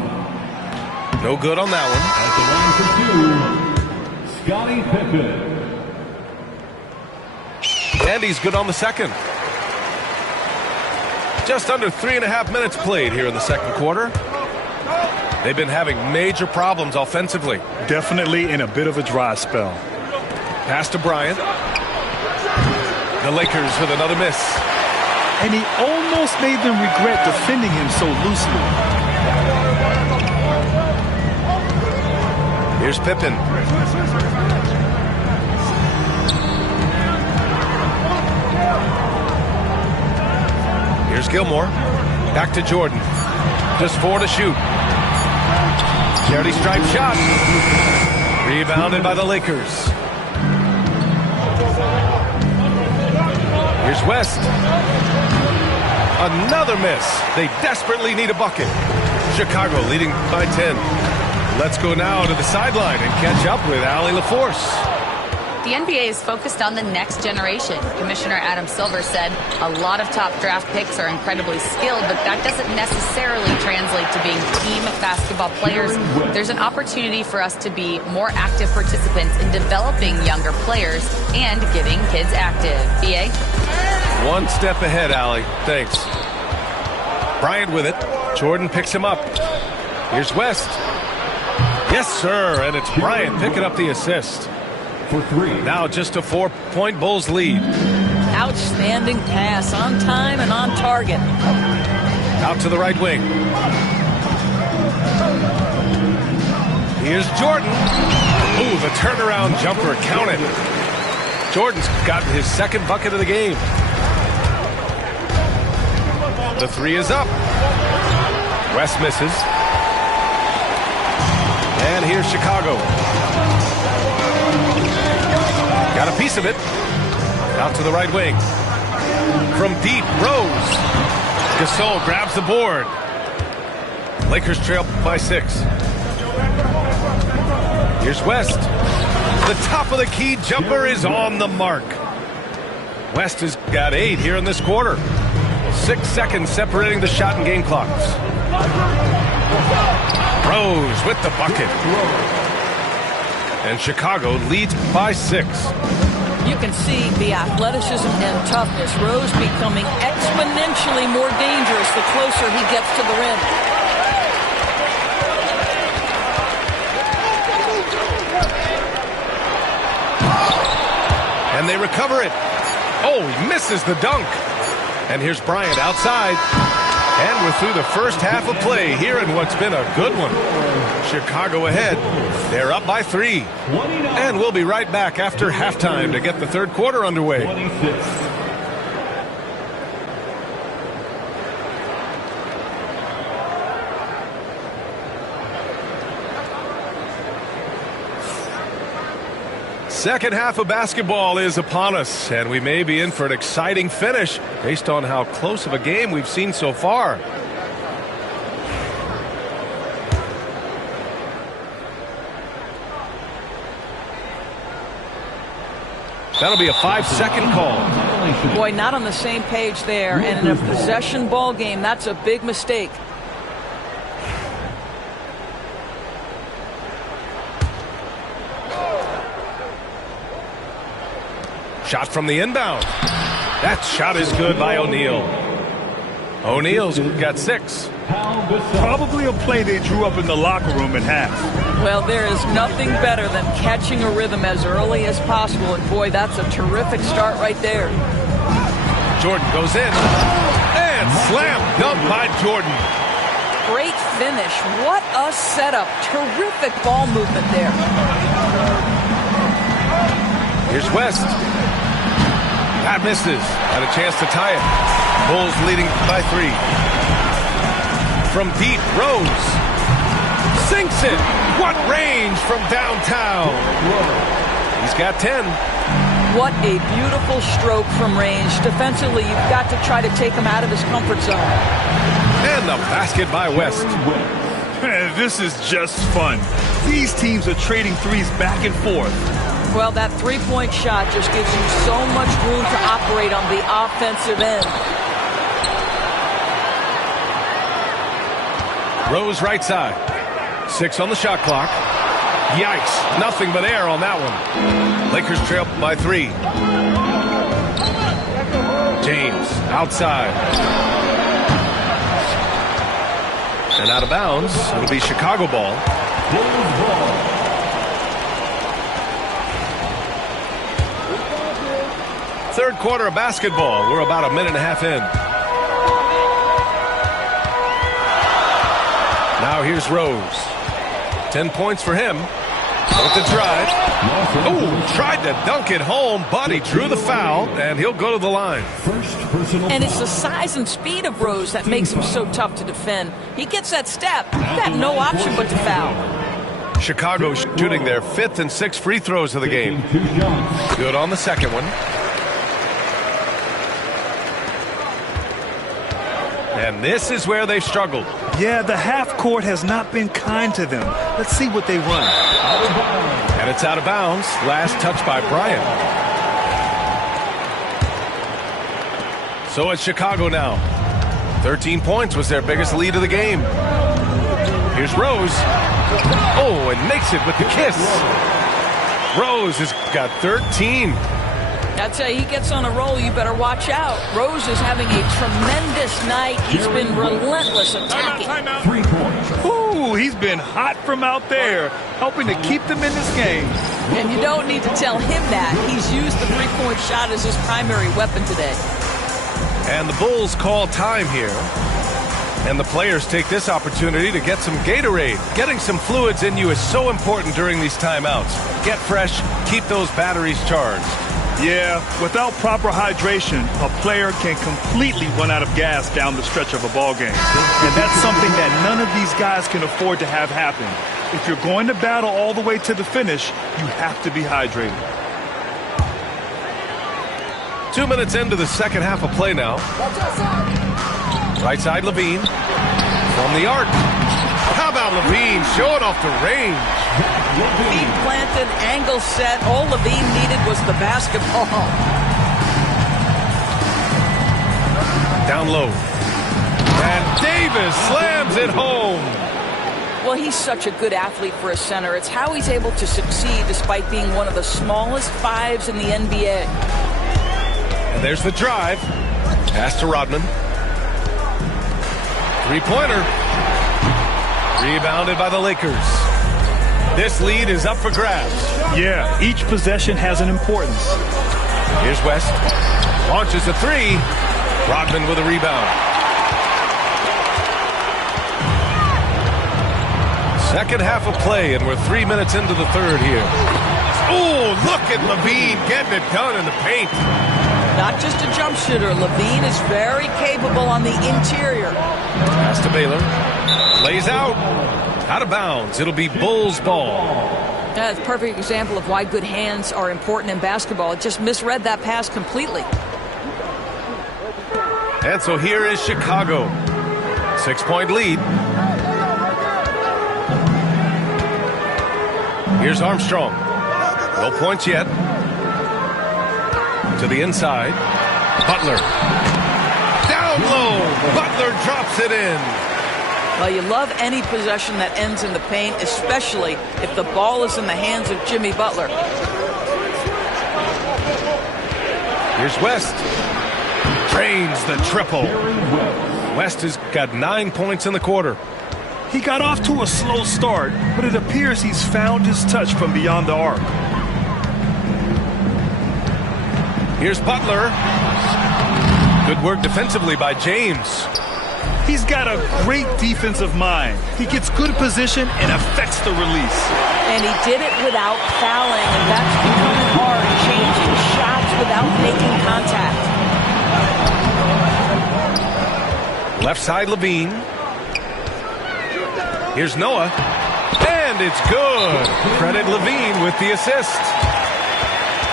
No good on that At the line for 2, Scottie Pippen. And he's good on the second. Just under 3.5 minutes played here in the second quarter. They've been having major problems offensively. Definitely in a bit of a dry spell. Pass to Bryant. The Lakers with another miss. And he almost made them regret defending him so loosely. Here's Pippen. Here's Gilmore. Back to Jordan. Just 4 to shoot. Charity stripe shot. Rebounded by the Lakers. Here's West. Another miss. They desperately need a bucket. Chicago leading by 10. Let's go now to the sideline and catch up with Allie LaForce. The NBA is focused on the next generation. Commissioner Adam Silver said a lot of top draft picks are incredibly skilled, but that doesn't necessarily translate to being team basketball players. There's an opportunity for us to be more active participants in developing younger players and getting kids active. BA? One step ahead, Allie. Thanks. Bryant with it. Jordan picks him up. Here's West. Yes, sir, and it's Bryant picking up the assist. For 3. Now just a 4-point Bulls lead. Outstanding pass, on time and on target. Out to the right wing. Here's Jordan. Ooh, the turnaround jumper counted. Jordan's gotten his second bucket of the game. The 3 is up. West misses. And here's Chicago. Got a piece of it. Out to the right wing. From deep, Rose. Gasol grabs the board. Lakers trail by 6. Here's West. The top of the key jumper is on the mark. West has got 8 here in this quarter. 6 seconds separating the shot and game clocks. Rose with the bucket. And Chicago leads by 6. You can see the athleticism and toughness. Rose becoming exponentially more dangerous the closer he gets to the rim. And they recover it. Oh, he misses the dunk. And here's Bryant outside. And we're through the first half of play here in what's been a good one. Chicago ahead. They're up by 3. And we'll be right back after halftime to get the third quarter underway. Second half of basketball is upon us, and we may be in for an exciting finish based on how close of a game we've seen so far. That'll be a 5-second call. Boy, not on the same page there, and in a possession ball game, that's a big mistake. Shot from the inbound. That shot is good by O'Neal. O'Neal's got 6. Probably a play they drew up in the locker room at half. Well, there is nothing better than catching a rhythm as early as possible, and boy, that's a terrific start right there. Jordan goes in, and slam dunk by Jordan. Great finish. What a setup. Terrific ball movement there. Here's West. That misses. Had a chance to tie it. Bulls leading by 3. From deep, Rose sinks it. What range from downtown. He's got 10. What a beautiful stroke from range. Defensively, you've got to try to take him out of his comfort zone. And the basket by West. Man, this is just fun. These teams are trading threes back and forth. Well, that three-point shot just gives you so much room to operate on the offensive end. Rose right side. 6 on the shot clock. Yikes. Nothing but air on that one. Lakers trail by 3. James outside. And out of bounds. It'll be Chicago ball. Third quarter of basketball. We're about a minute and a half in. Now here's Rose. 10 points for him. With the drive. Oh, tried to dunk it home, but he drew the foul, and he'll go to the line. And it's the size and speed of Rose that makes him so tough to defend. He gets that step. He's got no option but to foul. Chicago shooting their 5th and 6th free throws of the game. Good on the second one. And this is where they've struggled. Yeah, the half court has not been kind to them. Let's see what they run. And it's out of bounds. Last touch by Bryant. So it's Chicago now. 13 points was their biggest lead of the game. Here's Rose. Oh, and makes it with the kiss. Rose has got 13. I'd say he gets on a roll, you better watch out. Rose is having a tremendous night. He's been relentless attacking. 3 points. Ooh, he's been hot from out there, helping to keep them in this game. And you don't need to tell him that. He's used the three-point shot as his primary weapon today. And the Bulls call time here. And the players take this opportunity to get some Gatorade. Getting some fluids in you is so important during these timeouts. Get fresh, keep those batteries charged. Yeah, without proper hydration, a player can completely run out of gas down the stretch of a ball game. And that's something that none of these guys can afford to have happen. If you're going to battle all the way to the finish, you have to be hydrated. 2 minutes into the second half of play now. Right side, Levine. From the arc. How about Levine showing off the range? Feet planted, angle set. All Levine needed was the basketball. Down low. And Davis slams it home. Well, he's such a good athlete for a center. It's how he's able to succeed despite being one of the smallest 5s in the NBA. And there's the drive. Pass to Rodman. Three-pointer. Rebounded by the Lakers. This lead is up for grabs. Yeah, each possession has an importance. Here's West. Launches a 3. Rodman with a rebound. Second half of play, and we're 3 minutes into the third here. Oh, look at Levine getting it done in the paint. Not just a jump shooter. Levine is very capable on the interior. Pass to Baylor. Lays out. Out of bounds. It'll be Bulls ball. That's a perfect example of why good hands are important in basketball. It just misread that pass completely. And so here is Chicago. 6-point lead. Here's Armstrong. No points yet. To the inside. Butler. Down low. Butler drops it in. Well, you love any possession that ends in the paint, especially if the ball is in the hands of Jimmy Butler. Here's West. Drains the triple. West has got 9 points in the quarter. He got off to a slow start, but it appears he's found his touch from beyond the arc. Here's Butler. Good work defensively by James. He's got a great defensive mind. He gets good position and affects the release. And he did it without fouling, and that's becoming hard, changing shots without making contact. Left side, Levine. Here's Noah. And it's good. Credit Levine with the assist.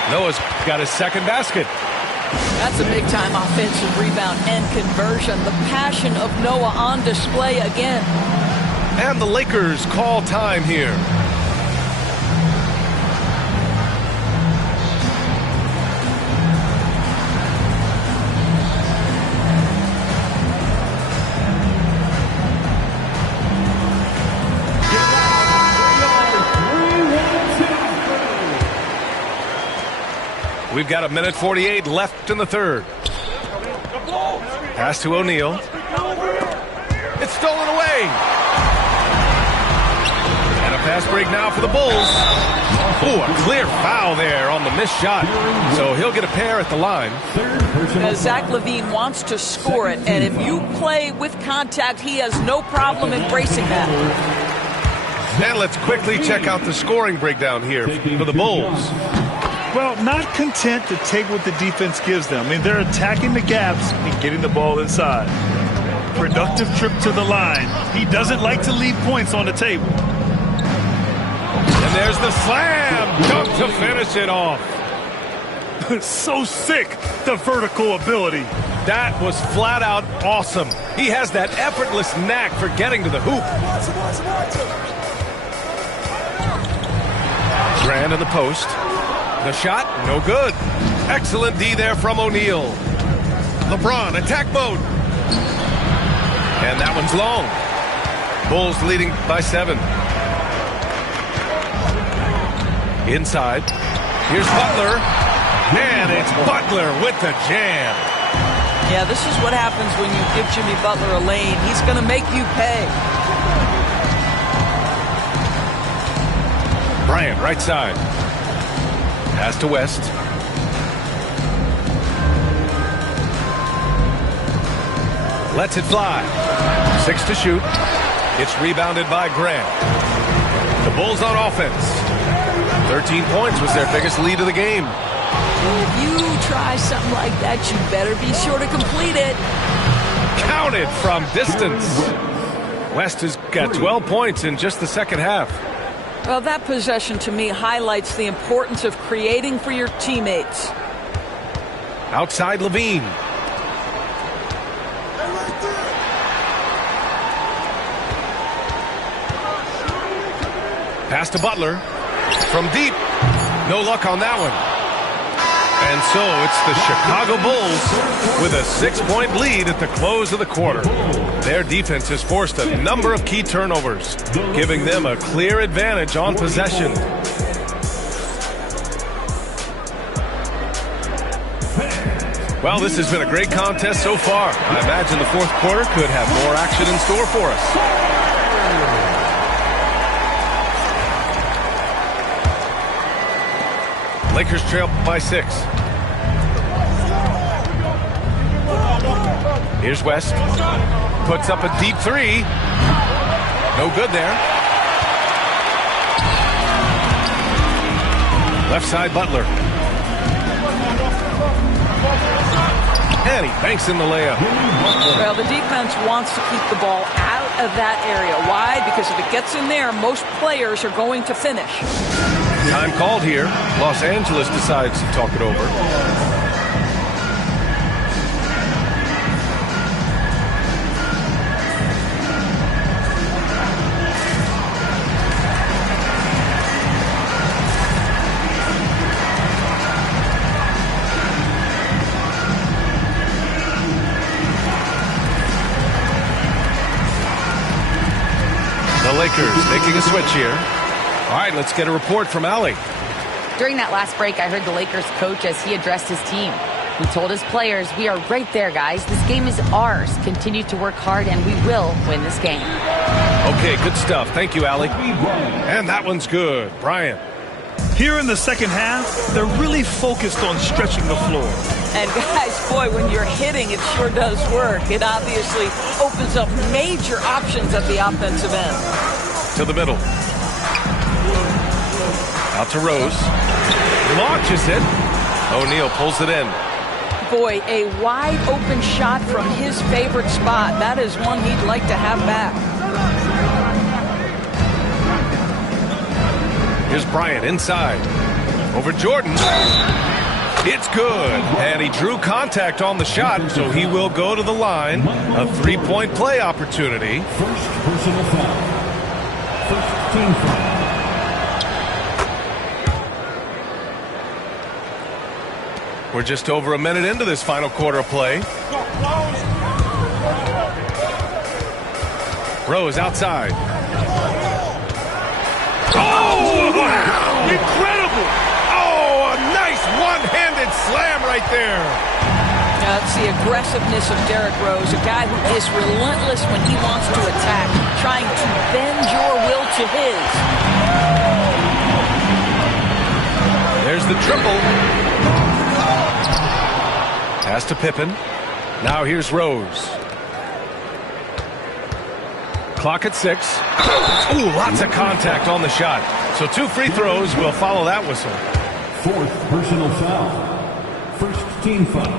Noah's got his second basket. That's a big-time offensive rebound and conversion. The passion of Noah on display again. And the Lakers call time here. We've got 1:48 left in the third. Pass to O'Neal. It's stolen away. And a fast break now for the Bulls. Oh, a clear foul there on the missed shot. So he'll get a pair at the line. Zach LaVine wants to score it, and if you play with contact, he has no problem embracing that. And let's quickly check out the scoring breakdown here for the Bulls. Well, not content to take what the defense gives them. I mean, they're attacking the gaps and getting the ball inside. Productive trip to the line. He doesn't like to leave points on the table. And there's the slam dunk to finish it off. So sick, the vertical ability. That was flat out awesome. He has that effortless knack for getting to the hoop. Grant in the post. The shot, no good. Excellent D there from O'Neal. LeBron, attack mode. And that one's long. Bulls leading by 7. Inside. Here's Butler. And it's Butler with the jam. Yeah, this is what happens when you give Jimmy Butler a lane. He's going to make you pay. Bryant, right side. Pass to West. Lets it fly. 6 to shoot. It's rebounded by Grant. The Bulls on offense. 13 points was their biggest lead of the game. If you try something like that, you better be sure to complete it. Counted from distance. West has got 12 points in just the second half. Well, that possession to me highlights the importance of creating for your teammates. Outside Levine. Pass to Butler. From deep. No luck on that one. And so it's the Chicago Bulls with a 6-point lead at the close of the quarter. Their defense has forced a number of key turnovers, giving them a clear advantage on possession. Well, this has been a great contest so far. I imagine the fourth quarter could have more action in store for us. Lakers trail by 6. Here's West. Puts up a deep 3. No good there. Left side Butler. And he banks in the layup. Well, the defense wants to keep the ball out of that area. Why? Because if it gets in there, most players are going to finish. Time called here. Los Angeles decides to talk it over. The Lakers making a switch here. All right, let's get a report from Allie. During that last break, I heard the Lakers coach as he addressed his team. He told his players, "We are right there, guys. This game is ours. Continue to work hard, and we will win this game." Okay, good stuff. Thank you, Allie. And that one's good. Brian. Here in the second half, they're really focused on stretching the floor. And guys, boy, when you're hitting, it sure does work. It obviously opens up major options at the offensive end. To the middle. Out to Rose. Launches it. O'Neal pulls it in. Boy, a wide open shot from his favorite spot. That is one he'd like to have back. Here's Bryant inside. Over Jordan. It's good. And he drew contact on the shot, so he will go to the line. A three-point play opportunity. First personal foul. First team foul. We're just over a minute into this final quarter of play. Rose outside. Oh, wow! Incredible! Oh, a nice one-handed slam right there. That's the aggressiveness of Derrick Rose, a guy who is relentless when he wants to attack, trying to bend your will to his. There's the triple. Pass to Pippen. Now here's Rose. Clock at 6. Ooh, lots of contact on the shot. So 2 free throws will follow that whistle. Fourth personal foul. First team foul.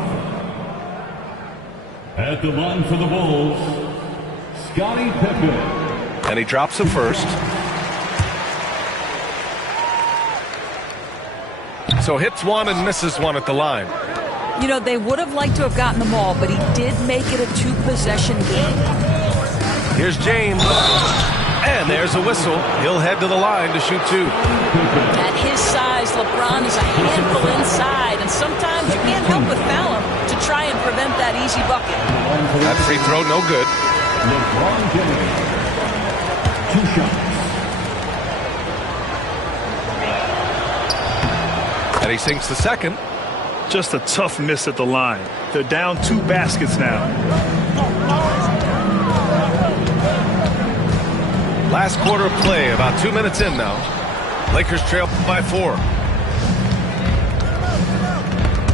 At the line for the Bulls, Scottie Pippen. And he drops the first. So hits one and misses one at the line. You know, they would have liked to have gotten them all, but he did make it a 2-possession game. Here's James. And there's a whistle. He'll head to the line to shoot 2. At his size, LeBron is a handful inside, and sometimes you can't help but foul him to try and prevent that easy bucket. That free throw, no good. LeBron James. 2 shots. And he sinks the second. Just a tough miss at the line. They're down 2 baskets now. Last quarter of play, about 2 minutes in now. Lakers trail by 4.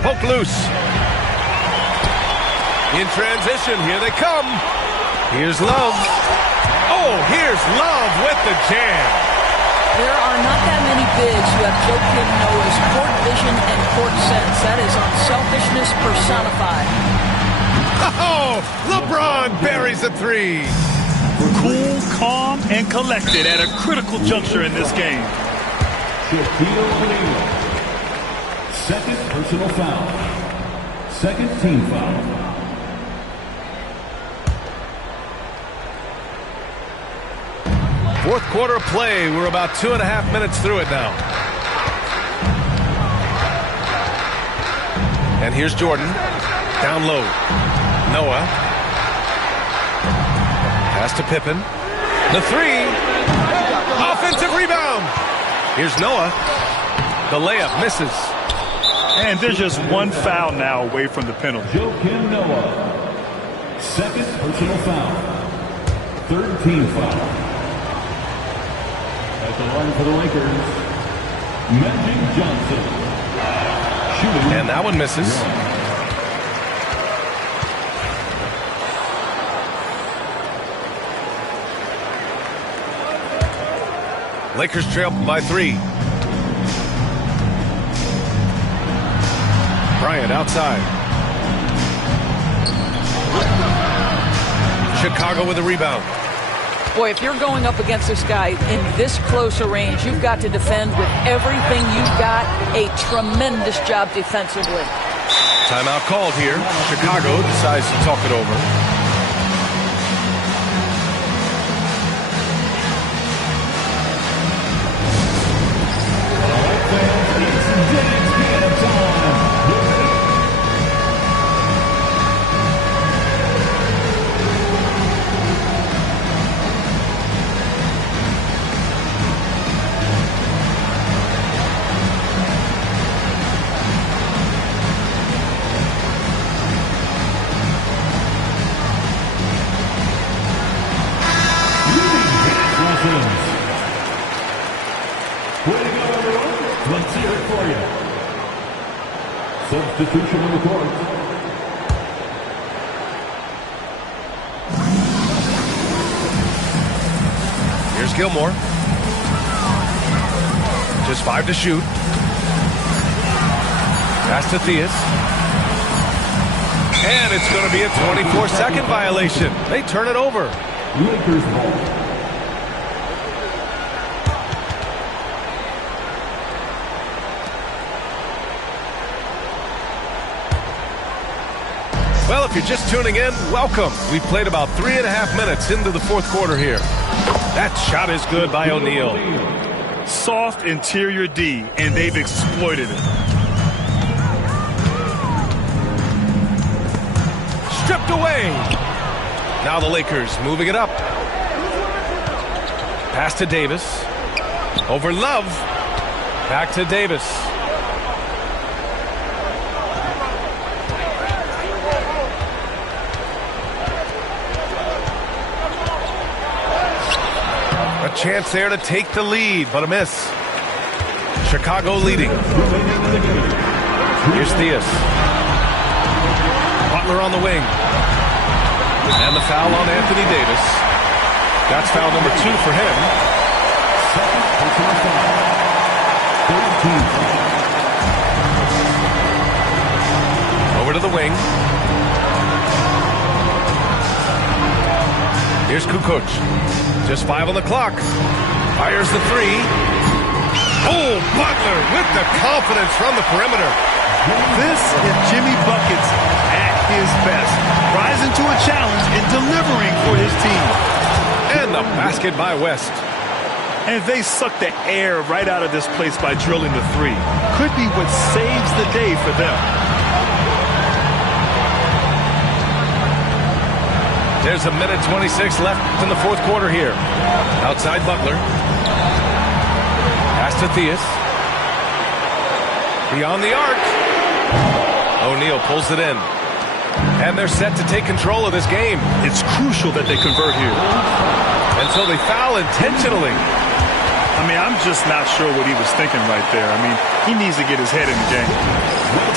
Poke loose. In transition, here they come. Here's Love. Oh, here's Love with the jam. There are not that many bigs who have Joakim Noah's court vision and court sense. That is unselfishness personified. Oh, LeBron buries a 3. Cool, calm, and collected at a critical juncture in this game. Shaquille O'Neal. Second personal foul. Second team foul. Fourth quarter of play. We're about 2.5 minutes through it now. And here's Jordan. Down low. Noah. Pass to Pippen. The 3. Offensive rebound. Here's Noah. The layup misses. And there's just one foul now away from the penalty. Joakim Noah. Second personal foul. Third team foul. At the line for the Lakers, Magic Johnson. Shooting. And that one misses. Lakers trail by 3. Bryant outside. Chicago with a rebound. Boy, if you're going up against this guy in this close a range, you've got to defend with everything you've got. A tremendous job defensively. Timeout called here. Chicago decides to talk it over. Substitution on the court. Here's Gilmore. Just 5 to shoot. Pass to Theus. And it's going to be a 24-second violation. They turn it over. Lakers ball. Well, if you're just tuning in, welcome. We've played about 3.5 minutes into the fourth quarter here. That shot is good by O'Neal. Soft interior D, and they've exploited it. Stripped away. Now the Lakers moving it up. Pass to Davis. Over Love. Back to Davis. A chance there to take the lead, but a miss. Chicago leading. Here's Theus. Butler on the wing. And the foul on Anthony Davis. That's foul number 2 for him. Over to the wing. Here's Kukoc. Just 5 on the clock. Fires the 3. Oh, Butler with the confidence from the perimeter. This is Jimmy Buckets at his best. Rising to a challenge and delivering for his team. And the basket by West. And they suck the air right out of this place by drilling the 3. Could be what saves the day for them. There's a minute 26 left in the fourth quarter here. Outside Butler. Pass to Theus. Beyond the arc. O'Neal pulls it in. And they're set to take control of this game. It's crucial that they convert here. And so they foul intentionally. I mean, I'm just not sure what he was thinking right there. I mean, he needs to get his head in the game.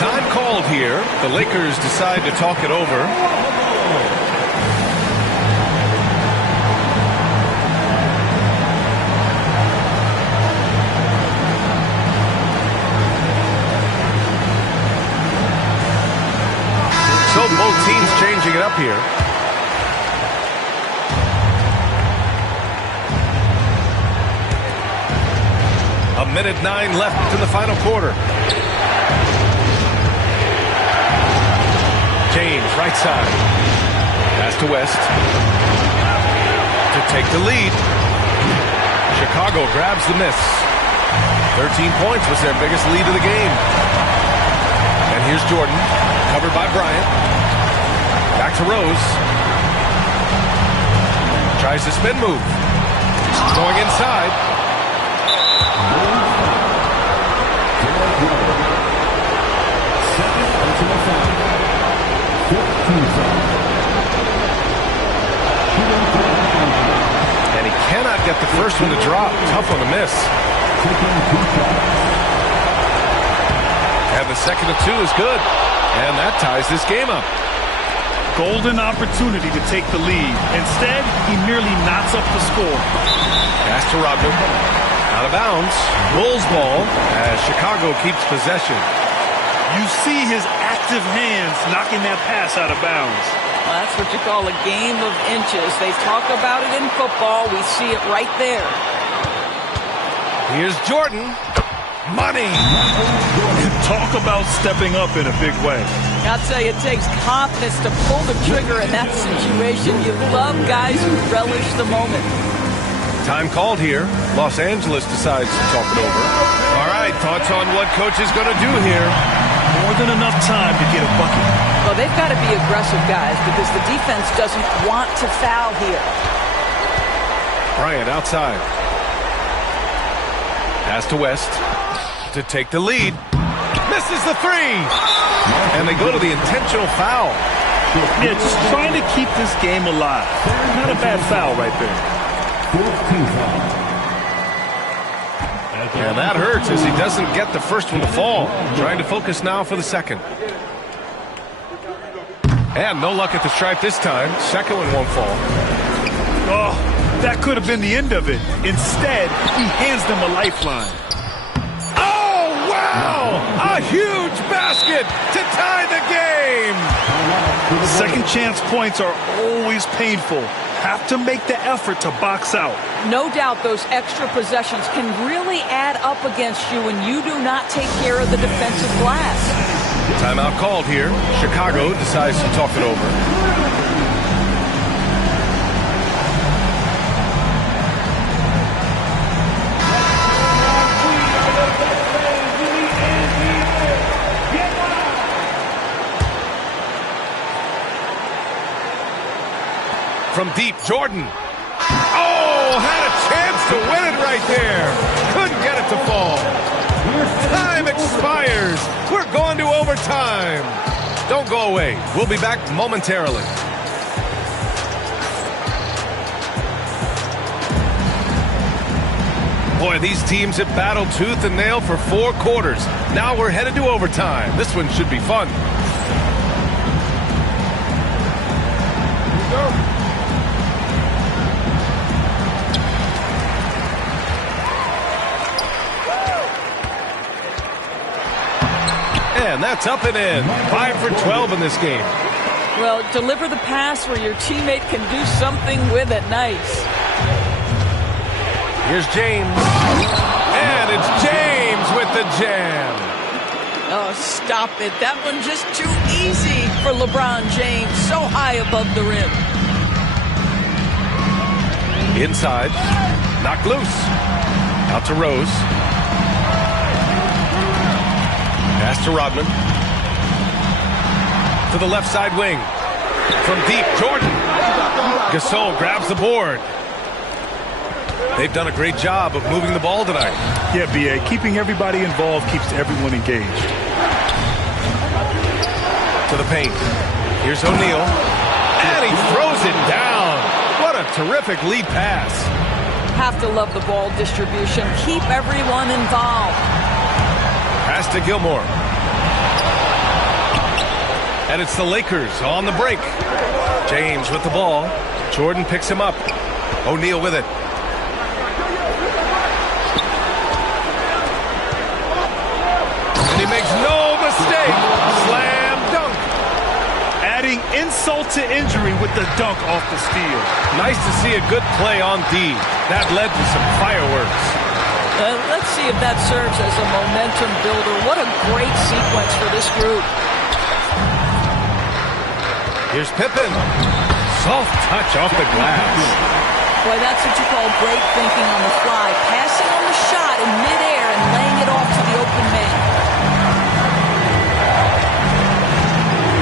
Time called here. The Lakers decide to talk it over. So both teams changing it up here. A minute 9 left in the final quarter. James, right side. Pass to West. To take the lead. Chicago grabs the miss. 13 points was their biggest lead of the game. And here's Jordan. Covered by Bryant. Back to Rose. Tries the spin move. Going inside. And he cannot get the first one to drop. Tough one to miss. And the second of 2 is good. And that ties this game up. Golden opportunity to take the lead. Instead, he merely knots up the score. Pass to Rodman. Out of bounds. Bulls ball as Chicago keeps possession. You see his active hands knocking that pass out of bounds. Well, that's what you call a game of inches. They talk about it in football. We see it right there. Here's Jordan. Money. Talk about stepping up in a big way. I'll tell you, it takes confidence to pull the trigger in that situation. You love guys who relish the moment. Time called here. Los Angeles decides to talk it over. All right, thoughts on what coach is going to do here? More than enough time to get a bucket. Well, they've got to be aggressive, guys, because the defense doesn't want to foul here. Bryant outside. Pass to West to take the lead. Misses the three. And they go to the intentional foul. Yeah, just trying to keep this game alive. Not a bad foul right there. And that hurts as he doesn't get the first one to fall. Trying to focus now for the second. And no luck at the stripe this time. Second one won't fall. Oh, that could have been the end of it. Instead, he hands them a lifeline. Oh, wow! A huge basket to tie the game! Second chance points are always painful. Have to make the effort to box out. No doubt those extra possessions can really add up against you when you do not take care of the defensive glass. Timeout called here. Chicago decides to talk it over. From deep, Jordan. Oh, had a chance to win it right there. Couldn't get it to fall. Time expires. We're going to overtime. Don't go away. We'll be back momentarily. Boy, these teams have battled tooth and nail for 4 quarters. Now we're headed to overtime. This one should be fun. Here we go. And that's up and in. 5 for 12 in this game. Well, deliver the pass where your teammate can do something with it. Nice. Here's James. And it's James with the jam. Oh, stop it. That one just too easy for LeBron James. So high above the rim. Inside. Knocked loose. Out to Rose. Pass to Rodman. To the left side wing. From deep, Jordan. Gasol grabs the board. They've done a great job of moving the ball tonight. Yeah, B.A. Keeping everybody involved keeps everyone engaged. To the paint. Here's O'Neal. And he throws it down. What a terrific lead pass. Have to love the ball distribution. Keep everyone involved. Pass to Gilmore. And it's the Lakers on the break. James with the ball. Jordan picks him up. O'Neal with it. And he makes no mistake. Slam dunk. Adding insult to injury with the dunk off the steal. Nice to see a good play on D. That led to some fireworks. Let's see if that serves as a momentum builder. What a great sequence for this group. Here's Pippen. Soft touch off the glass. Boy, that's what you call great thinking on the fly. Passing on the shot in midair and laying it off to the open man.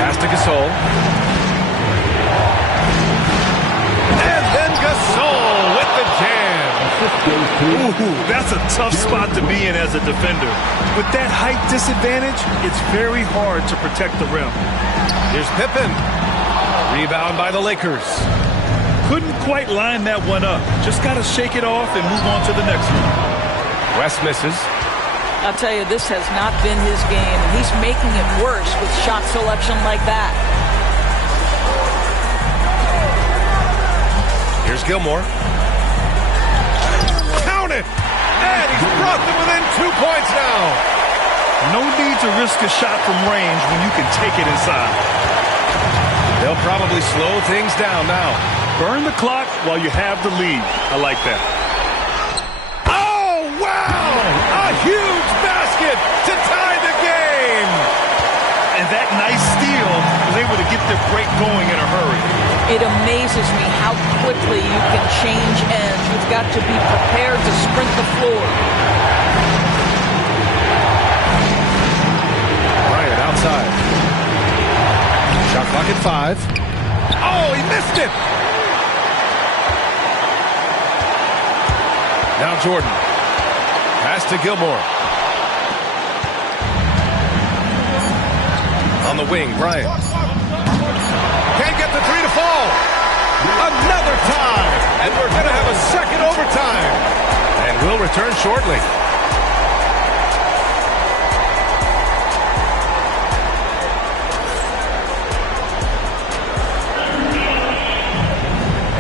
Pass to Gasol. And then Gasol with the jam. Ooh, that's a tough spot to be in as a defender. With that height disadvantage, it's very hard to protect the rim. Here's Pippen. Rebound by the Lakers. Couldn't quite line that one up. Just got to shake it off and move on to the next one. West misses. I'll tell you, this has not been his game, and he's making it worse with shot selection like that. Here's Gilmore. Count it! And he's brought them within 2 points now. No need to risk a shot from range when you can take it inside. They'll probably slow things down now. Burn the clock while you have the lead. I like that. Oh, wow! A huge basket to tie the game! And that nice steal was able to get their break going in a hurry. It amazes me how quickly you can change ends. You've got to be prepared to sprint the floor. Bryant outside. Shot clock at 5. Oh, he missed it! Now Jordan. Pass to Gilmore. On the wing, Bryant. Can't get the three to fall. Another tie. And we're going to have a second overtime. And we'll return shortly.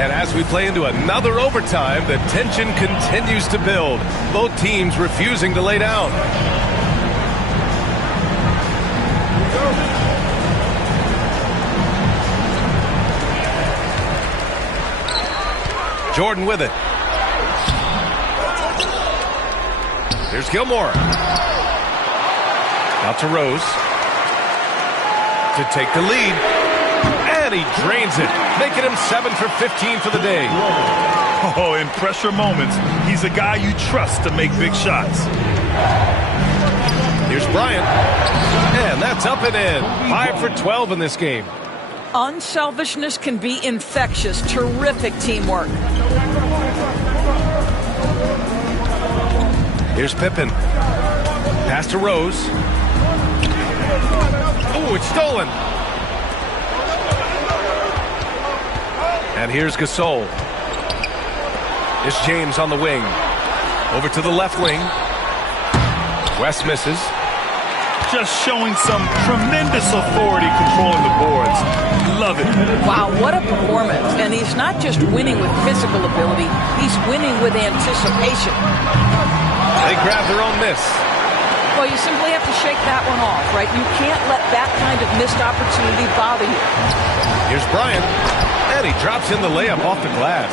And as we play into another overtime, the tension continues to build. Both teams refusing to lay down. Jordan with it. Here's Gilmore. Out to Rose. To take the lead. And he drains it, making him 7 for 15 for the day. Oh, in pressure moments, he's a guy you trust to make big shots. Here's Bryant. And that's up and in. 5 for 12 in this game. Unselfishness can be infectious. Terrific teamwork. Here's Pippen. Pass to Rose. Oh, it's stolen. And here's Gasol. It's James on the wing. Over to the left wing. West misses. Just showing some tremendous authority controlling the boards. Love it. Wow, what a performance. And he's not just winning with physical ability, he's winning with anticipation. They grab their own miss. Well, you simply have to shake that one off, right? You can't let that kind of missed opportunity bother you. Here's Bryant. And he drops in the layup off the glass.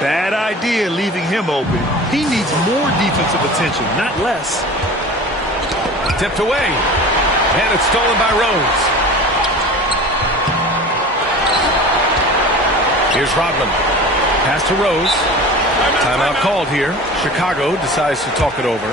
Bad idea leaving him open. He needs more defensive attention, not less. Tipped away. And it's stolen by Rose. Here's Rodman. Pass to Rose. Timeout called here. Chicago decides to talk it over.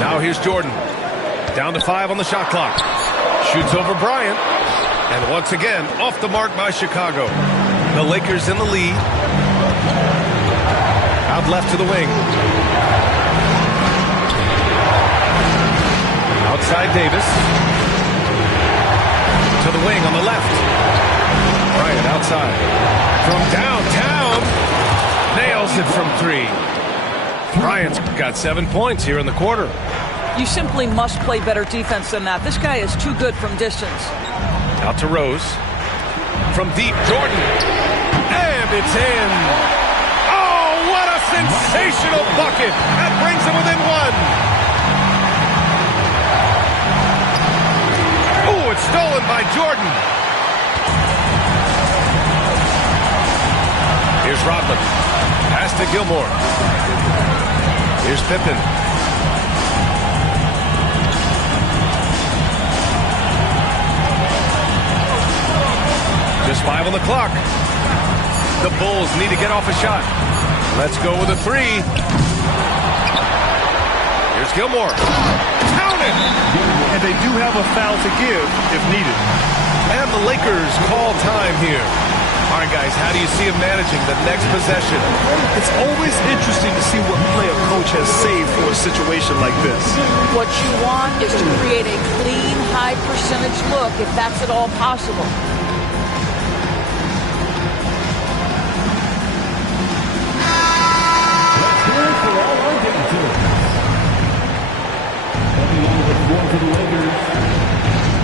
Now here's Jordan. Down to 5 on the shot clock. Shoots over Bryant. And once again, off the mark by Chicago. The Lakers in the lead. Out left to the wing. Outside Davis. To the wing on the left. Bryant outside. From downtown. Nails it from 3. Bryant's got 7 points here in the quarter. You simply must play better defense than that. This guy is too good from distance. Out to Rose. From deep, Jordan. And it's in. Oh, what a sensational bucket. That brings him within 1. Oh, it's stolen by Jordan. Here's Rodman. Pass to Gilmore. Here's Pippen. Just 5 on the clock. The Bulls need to get off a shot. Let's go with a 3. Here's Gilmore. Counted! And they do have a foul to give if needed. And the Lakers call time here. All right, guys, how do you see him managing the next possession? It's always interesting to see what play a coach has saved for a situation like this. What you want is to create a clean, high-percentage look, if that's at all possible. Let's hear it for all our dancers. Coming on with one for the Lakers,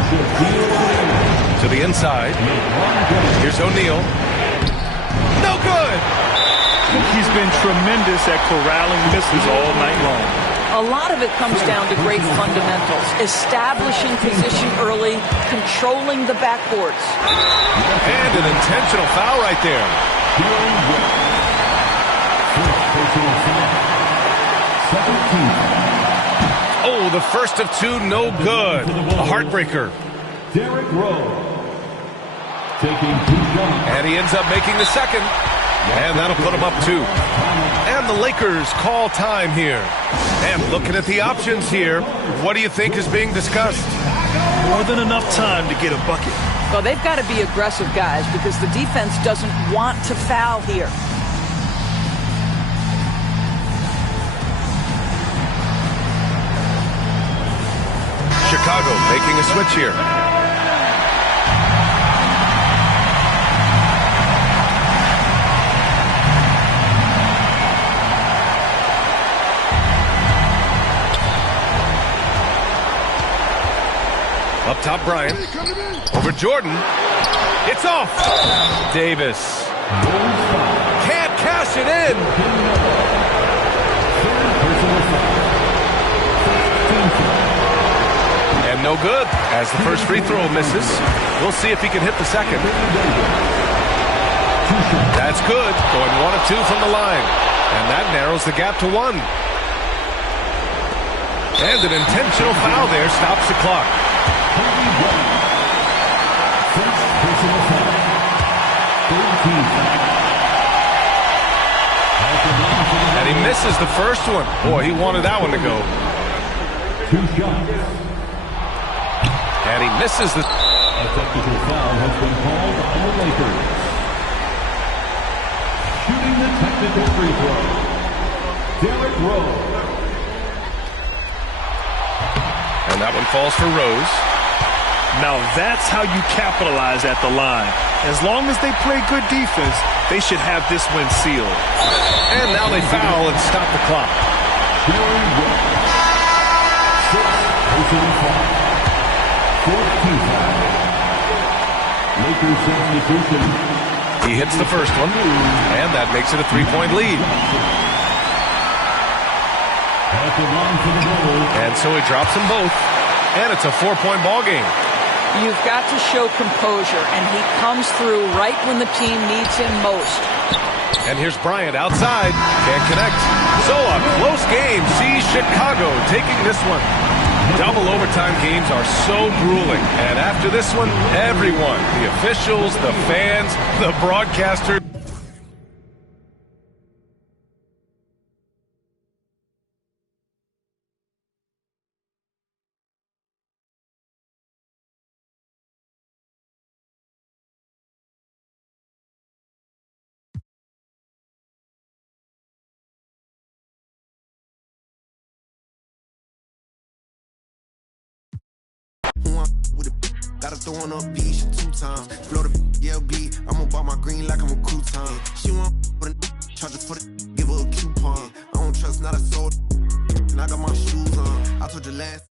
Shaquille O'Neal. To the inside. Here's O'Neal. No good! He's been tremendous at corralling misses all night long. A lot of it comes down to great fundamentals, establishing position early, controlling the backboards. And an intentional foul right there. Oh, the first of two, no good. A heartbreaker. Derrick Rose taking 2 shots. And he ends up making the second. And that'll put him up 2. And the Lakers call time here. And looking at the options here, what do you think is being discussed? More than enough time to get a bucket. Well, they've got to be aggressive, guys, because the defense doesn't want to foul here. Chicago making a switch here. Up top, Bryant. Over Jordan. It's off. Davis. Can't cash it in. And no good as the first free throw misses. We'll see if he can hit the second. That's good. Going 1 of 2 from the line. And that narrows the gap to 1. And an intentional foul there stops the clock. And he misses the first one. Boy, he wanted that one to go. 2 shots. And he misses the... A technical foul has been called on the Lakers. Shooting the technical free throw, Derrick Rose. And that one falls for Rose. Now that's how you capitalize at the line. As long as they play good defense, they should have this win sealed. And now they foul and stop the clock. Derrick Rose. 6 personal fouls. 14 fouls. Lakers substitution. He hits the first one, and that makes it a 3-point lead. At the line for the Bulls. And so he drops them both, and it's a 4-point ball game. You've got to show composure, and he comes through right when the team needs him most. And here's Bryant outside. Can't connect. So a close game sees Chicago taking this one. Double overtime games are so grueling. And after this one, everyone, the officials, the fans, the broadcaster. Gotta throw on a B, shit 2 times. Blow the LB, I'ma buy my green like I'm a crouton. She want with a charge for the give her a coupon. I don't trust not a soul, and I got my shoes on. I told you last.